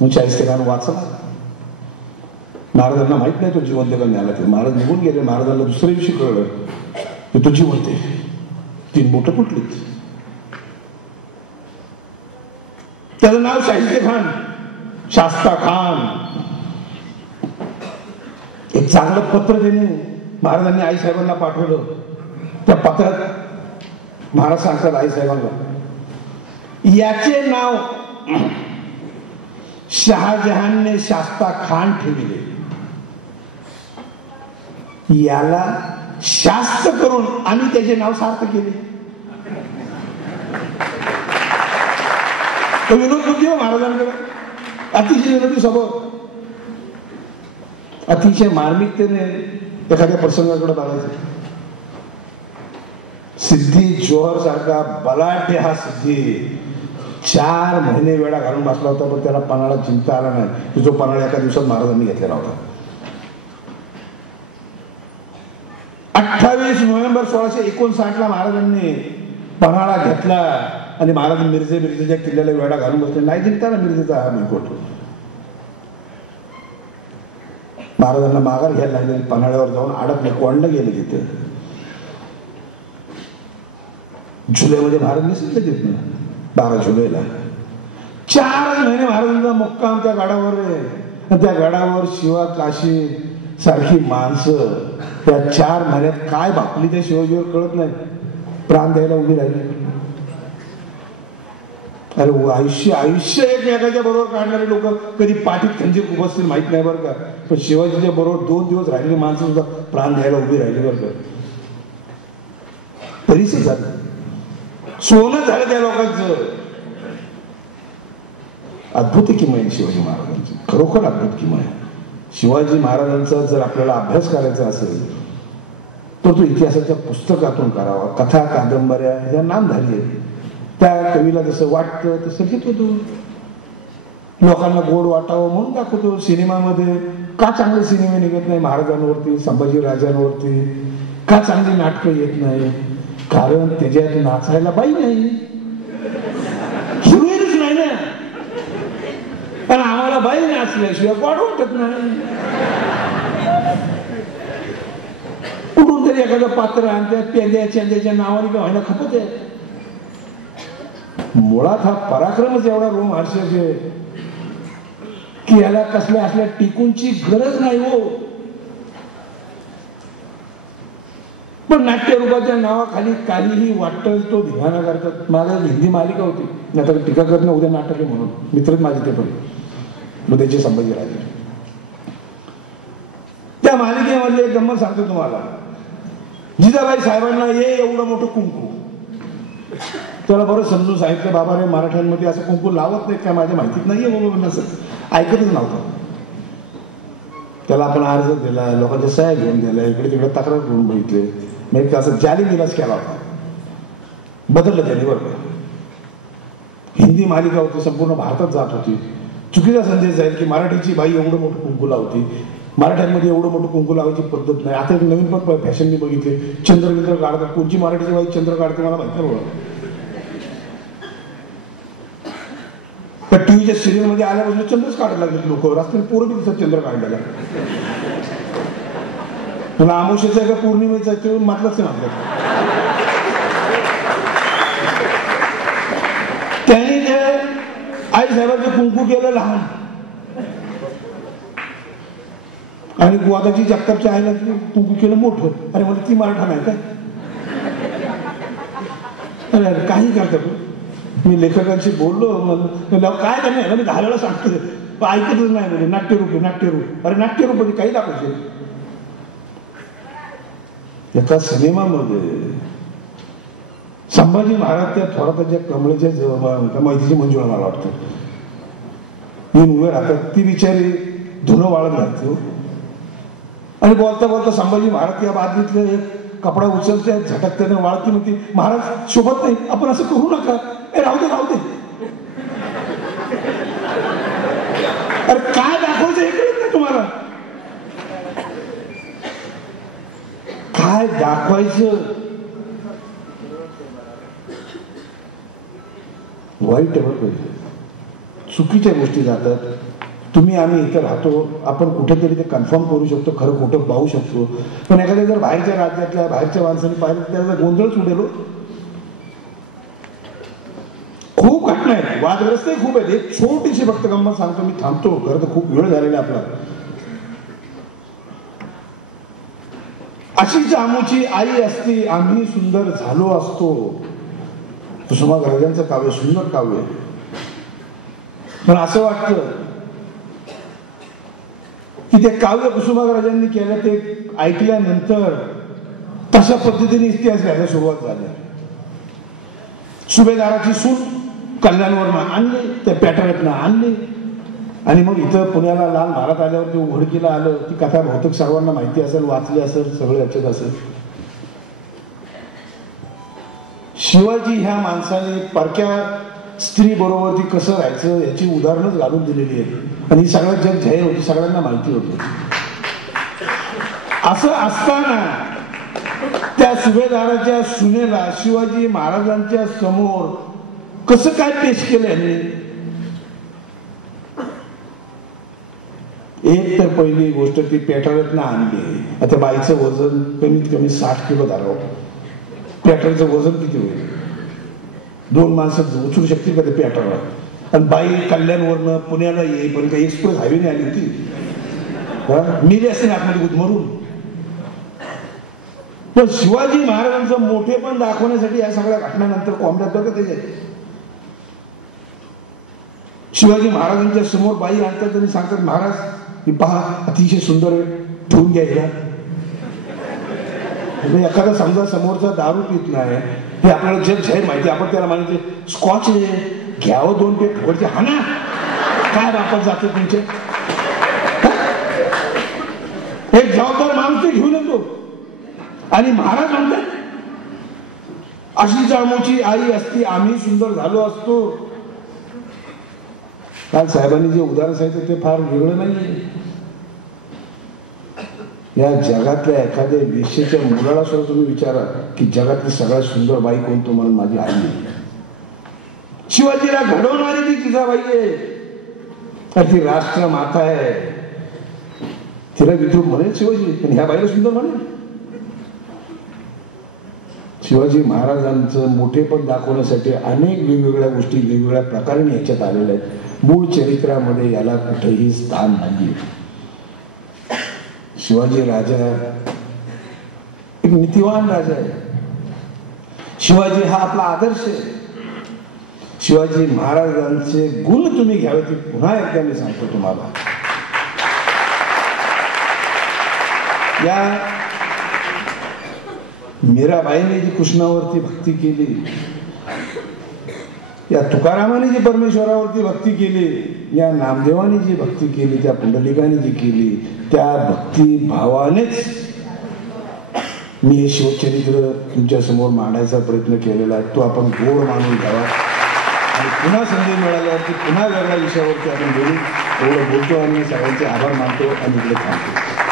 मग शाहिस्तेखान वाचला. महाराजांना माहित नाही तो जिवंत का न्याला ते. महाराज निघून गेले. महाराजांना दुसऱ्या दिवशी कळलं की तो जिवंत आहे. 3 बोटं फुटलीत. त्याचं नाव शाहिस्तेखान, शास्ता खान. एक चांगलं पत्र त्याने महाराजांनी आईसाहेबांना पाठवलं. त्या पत्रात महाराज सांगतात आईसाहेबांना, याचे नाव शहाजहानने शास्ता खान ठेवले, याला शास्त करून आम्ही त्याचे नाव सार्थ केले. तो विनोद बुद्धी हो महाराजांकडे. अतिशय विनोदी स्वभाव, अतिशय मार्मिकतेने एखाद्या प्रसंगाकडे बघायचं. सिद्धी जोहर सारखा बलाढ्य हा सिद्धी 4 महिने वेळा घालून बसला होता, पण त्याला पन्हाळा जिंकता आला नाही, की जो पन्हाळा एका दिवसात महाराजांनी घेतलेला होता. 28 नोव्हेंबर 1659 महाराजांनी पन्हाळा घेतला आणि महाराज मिरजेच्या किल्ल्याला वेळा घालून बसले. नाही जिंकता ना मिरजेचा हा बिलकोट. महाराजांना माघार घ्यायला लागले. पन्हाळ्यावर जाऊन अडकले, कोंडलं गेले तिथे. जुलैमध्ये महाराज निसटले तिथनं, 12 जुलैला. 4 महिने महाराजांचा मुक्काम त्या गडावर आहे. त्या गडावर शिवा काशी सारखी माणसं त्या 4 महिन्यात काय बापली त्या शिवाजीवर कळत नाही, प्राण द्यायला उभी राहिली. अरे आयुष्य एकमेकाच्या बरोबर काढणारे लोक कधी पाठीत खंजीर खुपसतील माहित नाही बरं का, पण शिवाजीच्या बरोबर 2 दिवस राहिलेली माणसं सुद्धा प्राण द्यायला उभी राहिली बरं का. तरीच झालं, सोनं झालं त्या लोकांचं. अद्भुत किमया आहे शिवाजी महाराजांची, खरोखर अद्भुत किमया आहे. शिवाजी महाराजांचा जर आपल्याला अभ्यास करायचा असेल तर तो इतिहासाच्या पुस्तकातून करावा. कथा कादंबऱ्या ह्या नामधारी आहेत. त्या कवीला जसं वाटतं तसं घेतो तो, लोकांना गोड वाटावं म्हणून दाखवतो. सिनेमामध्ये का चांगले सिनेमे निघत नाही महाराजांवरती, संभाजी राजांवरती? का चांगली नाटकं येत नाही? कारण त्याच्यात नाचायला बाई नाही, हिरोईनच नाही ना. पण आम्हाला बाई नाचल्याशिवाय गोड वाटत नाही. कुठून तरी एखादं पात्र आणतात, पेंद्याच्या नावाने का व्हायला खपत आहे. मुळात हा पराक्रमच एवढा रोमहर्षक आहे की याला कसल्या असल्या टिकूनची गरज नाही हो. पण नाट्यरूपाच्या नावाखाली काहीही वाटतं तो धिंगाणा करतात. माझा हिंदी मालिका होती, आता टीका करणं उद्या नाटक आहे म्हणून, मित्रच माझे ते पण उद्याचे संभाजीराजे. त्या मालिकेमधले एक गंमत सांगतो तुम्हाला. जिजाबाई साहेबांना एवढं मोठं कुंकू, त्याला बरं समजून सांगितलं, बाबा रे मराठ्यांमध्ये असं कुंकू लावत नाही काय, माझ्या माहितीत नाहीये बाबा. असं ऐकतच नव्हतं. त्याला आपण अर्ज दिला, लोकांच्या सह्या घेऊन दिल्या, इकडे तिकडे तक्रार करून बघितले, म्हणजे असं जाली दिलाच केला होता. बदललं त्यांनी बरं. हिंदी मालिका होती, संपूर्ण भारतात जात होती. चुकीचा संदेश जाईल की मराठीची बाई एवढं मोठं कुंकू लावती, मराठ्यांमध्ये एवढं मोठं कुंकू लावायची पद्धत नाही. आता एक नवीन पण फॅशन मी बघितले, चंद्र काढतात. कोणची मराठीची बाई चंद्र काढते मला माहिती नाही. पण टीव्हीच्या सिरियल मध्ये आल्यापासून चंद्रच काढायला लागले लोक. रस्त्याने पोरं बी दिसतात चंद्र काढलेला. मला अमावस्येचा का पौर्णिमेचा ते म्हटलंच नाही म्हटलं. त्यांनी ते आई साहेबांचं कुंकू केलं लहान, आणि गोदाची जगतापच्या आईला कुंकू केलं मोठं. अरे मला ती मराठा नाही काय? अरे काही करतात. मी लेखकांशी बोललो, काय त्यांनी मी घालायला सांगतो, ऐकतच नाही. म्हणजे नाट्यरूप. अरे नाट्यरूप काही दाखवते. एका सिनेमामध्ये संभाजी महाराज त्या थोराताच्या कमळेच्या मैतीची मंजुळा मला वाटतं येऊन उभे राहतात. ती बिचारी धुणं वाळत घालते आणि बोलता बोलता संभाजी महाराज या बादलीतलं एक कपडा उचलते, झटकते, वाळती म्हणते, महाराज शोभत नाही, आपण असं करू नका. राहू दे. अरे काय दाखवायचं हे कळत नाही तुम्हाला? काय दाखवायचं? वाईट आहे बरं. चुकीच्या गोष्टी जातात. तुम्ही आम्ही इथं राहतो, आपण कुठेतरी ते कन्फर्म करू शकतो, खरं खोटं पाहू शकतो. पण एखाद्या जर बाहेरच्या राज्यातल्या बाहेरच्या माणसाने पाहिलं तर त्याचा गोंधळच उडेल. खूप घटना आहेत, वादग्रस्तही खूप आहेत. एक छोटीशी फक्त गंमत सांगतो, मी थांबतो, खरं तर खूप वेळ झालेला आपला. अशीच आमची आई असती आम्ही सुंदर झालो असतो. कुसुमाग्रजांचं काव्य सुंदर काव्य आहे. पण असं वाटतं की ते काव्य कुसुमाग्रजांनी केलं ते ऐकल्यानंतर तशा पद्धतीने इतिहास घ्यायला सुरुवात झाली. सुभेदाराची सून कल्याणवरनं आणली, त्या पॅटर्ननं आणली आणि मग इथं पुण्याला लाल महाराज आल्यावर ते उघडकीला आलं. ती कथा बहुतेक सर्वांना माहिती असेल, वाचली असेल, सगळे लक्षात असेल. शिवाजी ह्या माणसाने परक्या स्त्री बरोबर ती कसं राहायचं याची उदाहरणच घालून दिलेली आहेत आणि ही सगळ्यात जग जाहीर होती, सगळ्यांना माहिती होती. असं असताना त्या सुभेदाराच्या सुनेला शिवाजी महाराजांच्या समोर कसं काय पेश केलं यांनी? एक तर पहिली गोष्ट ती पेटाळ्यातनं आणली. आता बाईचं वजन कमीत कमी 60 किलो धरावं. पेटाळ्याचं वजन किती होईल? 2 माणसं उचलू शकतील का ते पेटाळा? आणि बाई कल्याणवरनं पुण्याला येईपर्यंत एक्सप्रेस हायवेने आली होती. मिली असते ना आतमध्ये गुदमरून. पण शिवाजी महाराजांचं मोठेपण दाखवण्यासाठी या सगळ्या घटनांनंतर कॉम्प्लेट बघा त्याच्यात. शिवाजी महाराजांच्या समोर बाई आणतात आणि सांगतात, महाराज मी पहा अतिशय सुंदर आहे, ठेवून घ्यायला. एखादा समजा समोरचा दारू पित नाही, हे आपल्याला जग जाहीर माहिती, आपण त्याला माहिती स्कॉच घ्यावं 2 पेट फुकटचे. हा ना, काय वापस जातो तुमचे? एक जबाबदार माणूस ते घेऊन येतो आणि महाराज म्हणतात अशीच आमची आई असती आम्ही सुंदर झालो असतो. काल साहेबांनी जे उदाहरण सांगितलं ते फार वेगळं नाही. या जगातल्या एखाद्या वेश्येच्या मुलाला सुद्धा तुम्ही विचारा की जगातली सगळ्यात सुंदर बाई कोण? तो म्हणून माझी आई आहे. शिवाजीला घडवणारी ती जिजाबाई आहे, तर ती राष्ट्रमाता आहे. तिला विद्रूप म्हणेल शिवाजी, पण ह्या बाईला सुंदर म्हणेल. शिवाजी महाराजांचं मोठेपण दाखवण्यासाठी अनेक वेगवेगळ्या गोष्टी वेगवेगळ्या प्रकारे याच्यात आलेल्या आहेत. मूळ चरित्रामध्ये याला कुठेही स्थान नाही. शिवाजी राजा एक नीतिवान राजा आहे. शिवाजी हा आपला आदर्श आहे. शिवाजी महाराजांचे गुण तुम्ही घ्यावे ते पुन्हा एकदा मी सांगतो तुम्हाला. या मीराबाईने जी कृष्णावरती भक्ती केली, या तुकारामाने जी परमेश्वरावरती भक्ती केली, या नामदेवाने जी भक्ती केली, त्या पुंडलिकाने जी केली, त्या भक्ती भावानेच मी हे शिवचरित्र तुमच्या समोर मांडायचा प्रयत्न केलेला आहे. तो आपण गोड मानून घ्यावा आणि पुन्हा संधी मिळाल्यावरती पुन्हा वेगळ्या विषयावरती आपण बोलू. एवढं बोलतो आणि सगळ्यांचे आभार मानतो आणि इकडे थांबतो.